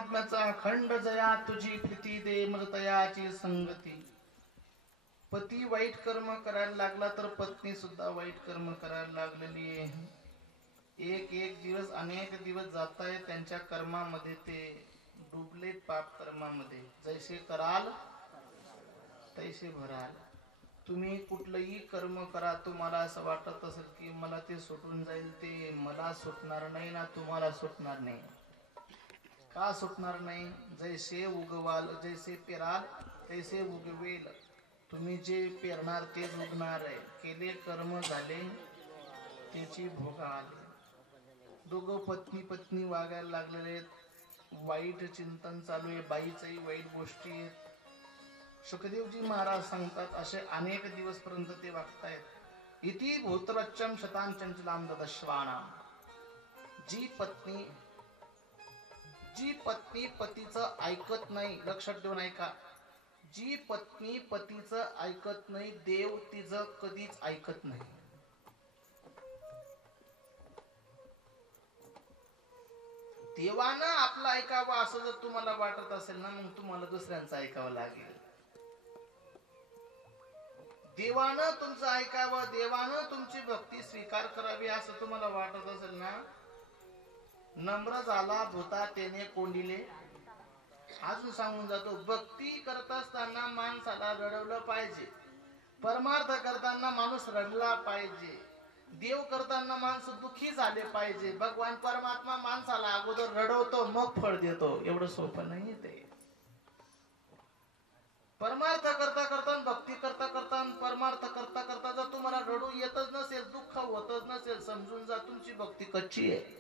परमात्म्याचा अखंड जया तुझी प्रीती दे मज तयाची संगती. पती वाईट कर्म करायला लागला तर पत्नी सुद्धा वाईट कर्म करायला लागलेली आहे. एक एक दिवस अनेक दिवस जात आहे त्यांच्या कर्मामध्ये, ते डुबले पाप कर्मामध्ये. जैसे कराल तैसे भराल. तुम्ही कुठलंही कर्म करा, तुम्हाला असं वाटत असेल की मला ते सुटून जाईल, ते मला सुटणार नाही ना तुम्हाला सुटणार नाही. का सुटणार नाही? जैसे उगवाल जैसे पेराल तैसे उगवेल. तुम्ही जे पेरणार तेच उगणार आहे. केले कर्म झाले त्याची भोग आले. दोघं पत्नी पत्नी वागायला लागलेले आहेत. वाईट चिंतन चालू आहे, बाईचंही वाईट गोष्टी आहेत. सुखदेवजी महाराज सांगतात असे अनेक दिवस पर्यंत ते वागतायत. इति भूतरच्चम शतांचंचलाम ददश्वानाम. जी पत्नी पतीचं ऐकत नाही, लक्षात देऊन ऐका, जी पत्नी पतीचं ऐकत नाही, देव तिचं कधीच ऐकत नाही. देवानं आपलं ऐकावं असं जर तुम्हाला वाटत असेल ना, मग तुम्हाला दुसऱ्यांचं ऐकावं लागेल. देवानं तुमचं ऐकावं, देवानं तुमची भक्ती स्वीकार करावी असं तुम्हाला वाटत असेल ना, नम्र झाला धुता त्याने कोंडिले. अजून सांगून जातो, भक्ती करत असताना माणसाला रडवलं पाहिजे, परमार्थ करताना माणूस रडला पाहिजे, देव करताना माणसं दुःखी झाले पाहिजे. भगवान परमात्मा माणसाला अगोदर रडवतो मग फळ देतो. एवढं सोपं नाही ते. परमार्थ करता करता, भक्ती करता करता, परमार्थ करता करता जर तुम्हाला रडू येतच नसेल, दुःख होतच नसेल, समजून जा तुमची भक्ती कच्ची आहे.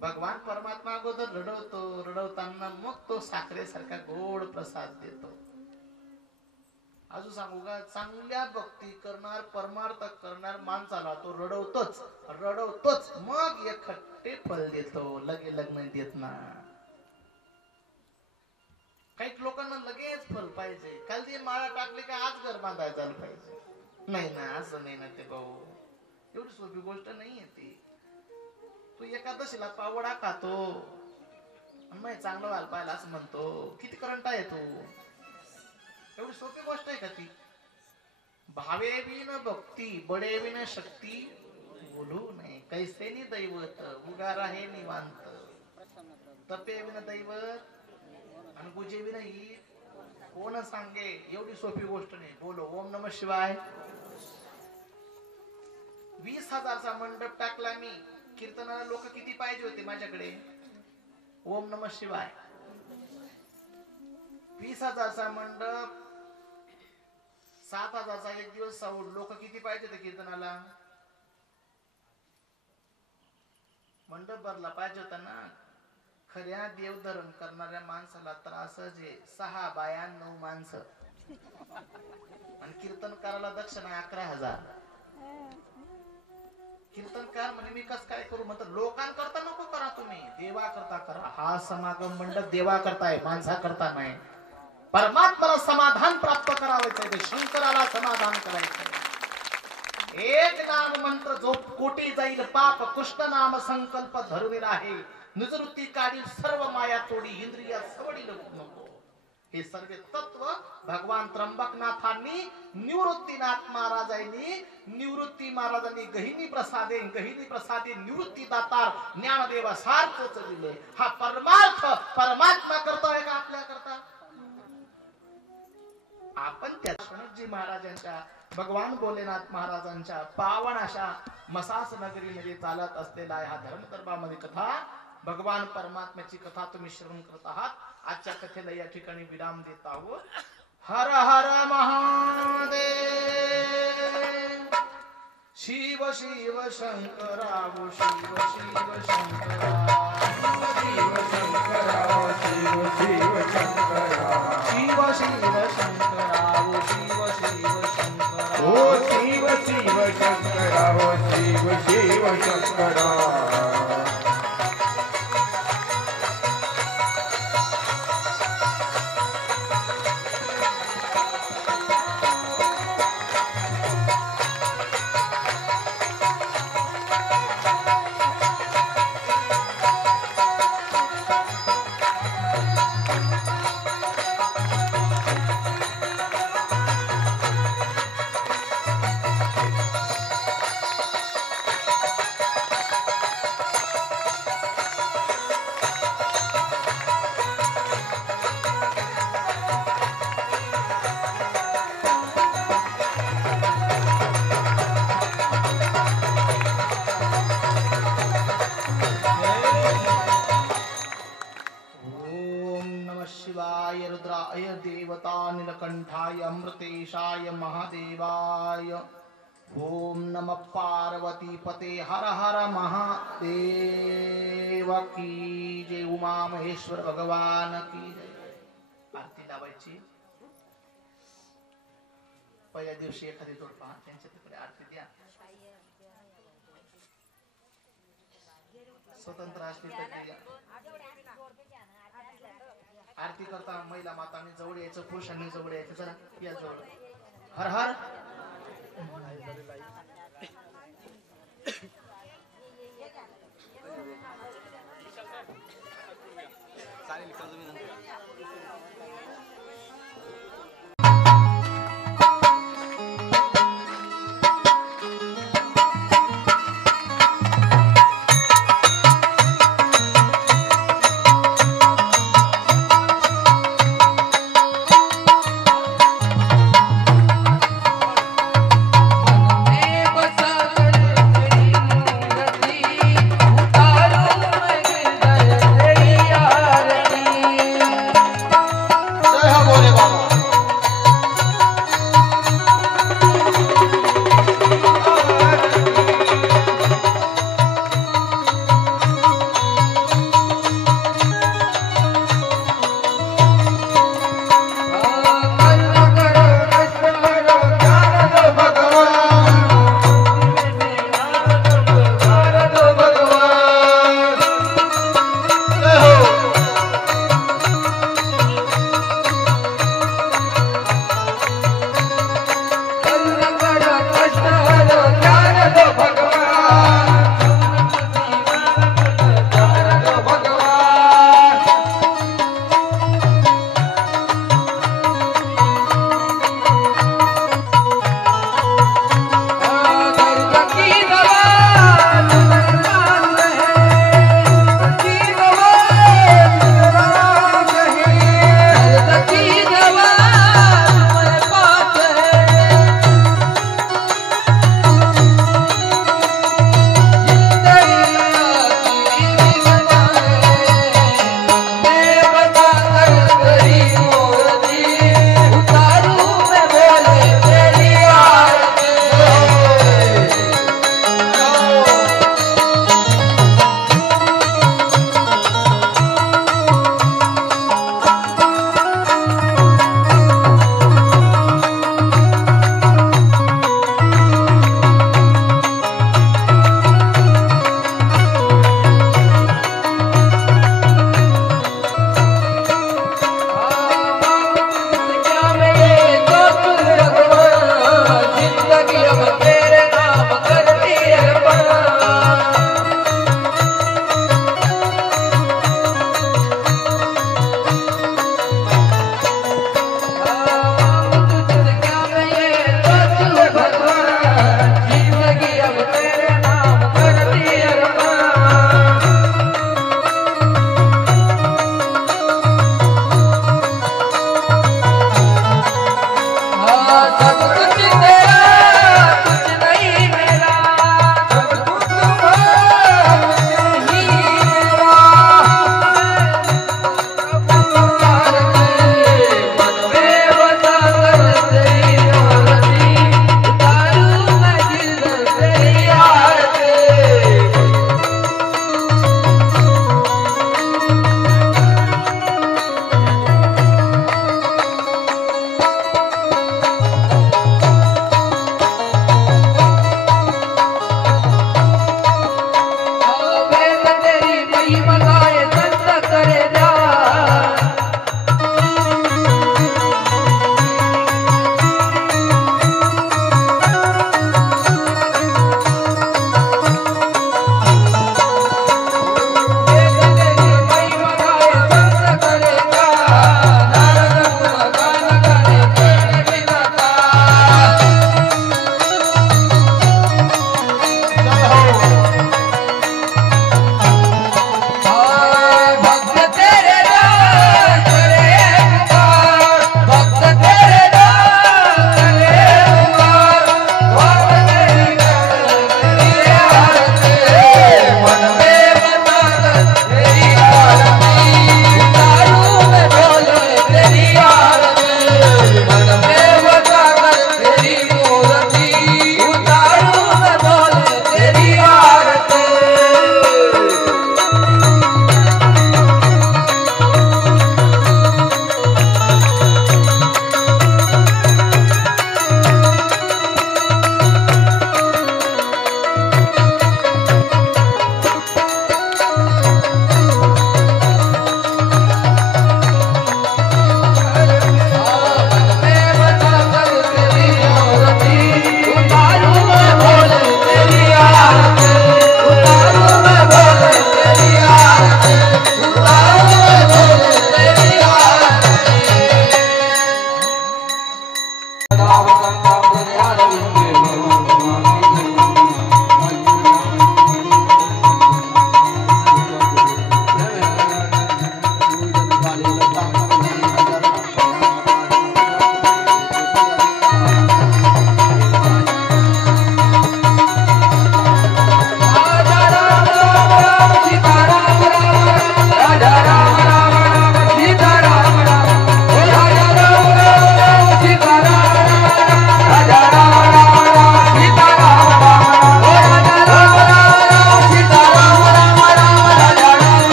भगवान परमात्मा अगोदर रडवतो, रडवताना मग तो साखरेसारखा गोड प्रसाद देतो. अजून सांगू का, चांगल्या भक्ती करणार, परमार्थ करणार माणसाला तो रडवतोच मग एक खट्टे फल देतो, लगे लग्न देत ना. काही लोकांना लगेच फल पाहिजे, काल ती माळा टाकली का आज घर बांधायला झालं पाहिजे. नाही ना, असं नाही ना ते भाऊ, एवढी सोपी गोष्ट नाहीये ती. तू एकादशीला पावडा खातो, नाही चांगलं व्हायला पाहिजे असं म्हणतो, किती करंट आहे तू. एवढी सोपी गोष्ट आहे का ती? भावे बिन भक्ती बडे बिन शक्ती बोलू नये. कैसे नि दैवत उगा राहे निवांत. तपे बिन दैवत आणि गुजे बिन ईद कोण सांगे. एवढी सोपी गोष्ट नाही. बोलो ओम नमः शिवाय. 20,000चा मंडप टाकला मी. कीर्तनाला लोक किती पाहिजे होते माझ्याकडे? ओम नमः शिवाय. 20,000चा मंडप, 7,000चा एक दिवस साऊड. लोक किती पाहिजे होते कीर्तनाला? मंडप भरला पाहिजे होता ना. खऱ्या देवधर्म करणाऱ्या माणसाला त्रासच आहे. 6 बाया 9 माणसं आणि कीर्तनकाराला दक्षिणा 11,000. कीर्तनकार म्हणजे मी कस काय करू म्हणतात. लोकांकरता नको करा, तुम्ही देवा करता करा. हा समागम मंडप देवा करताय, माणसा करता नाही. परमात्म्याला समाधान प्राप्त करावायचंय, शंकराला समाधान करायचंय. एक नाम मंत्र जो कोटी जाईल पाप, कृष्ण नाम संकल्प धरून आहे. निवृत्ती काढी सर्व माया तोडी, इंद्रिय सवडी नको. हे सर्व तत्व भगवान त्र्यंबकनाथांनी, निवृत्तीनाथ महाराजांनी गहिनी प्रसादे निवृत्ती दातार ज्ञानदेव सारखंच दिले. हा परमार्थ परमात्मा करतोय का आपल्या करता? आपण त्या सोनजी महाराजांच्या, भगवान भोलेनाथ महाराजांच्या पावन अशा मसास नगरीमध्ये चालत असलेला हा धर्मदर्भामध्ये कथा, भगवान परमात्म्याची कथा तुम्ही श्रवण करत आहात. आजच्या कथेला या ठिकाणी विराम देत आहोत. हर हर महादेव. शिव शिव शंकराव शिव शिव शंकरा, शिव शंकराव शिव शिव शंकरा, शिव शिव शंकराव शिव शिव शंकरा, ओ शिव शिव शंकराव शिव शिव शंकरा. कालाय रुद्राय देवता नीलकंठाय अमृतेशाय महादेवाय ओम नमः पार्वती पते हर हर महादेव की जय। उमा महेश्वर भगवान की जय। आरती लावायची। पहिल्या दिवशी एखादी जोड पहा त्यांच्या तिकडे आरती द्या। स्वतंत्र असली तर द्या। आरती करता महिला मातांनी जवळ यायचं, पुरुषांनी जवळ यायचं। जरा या जवळ। हर हर चालेल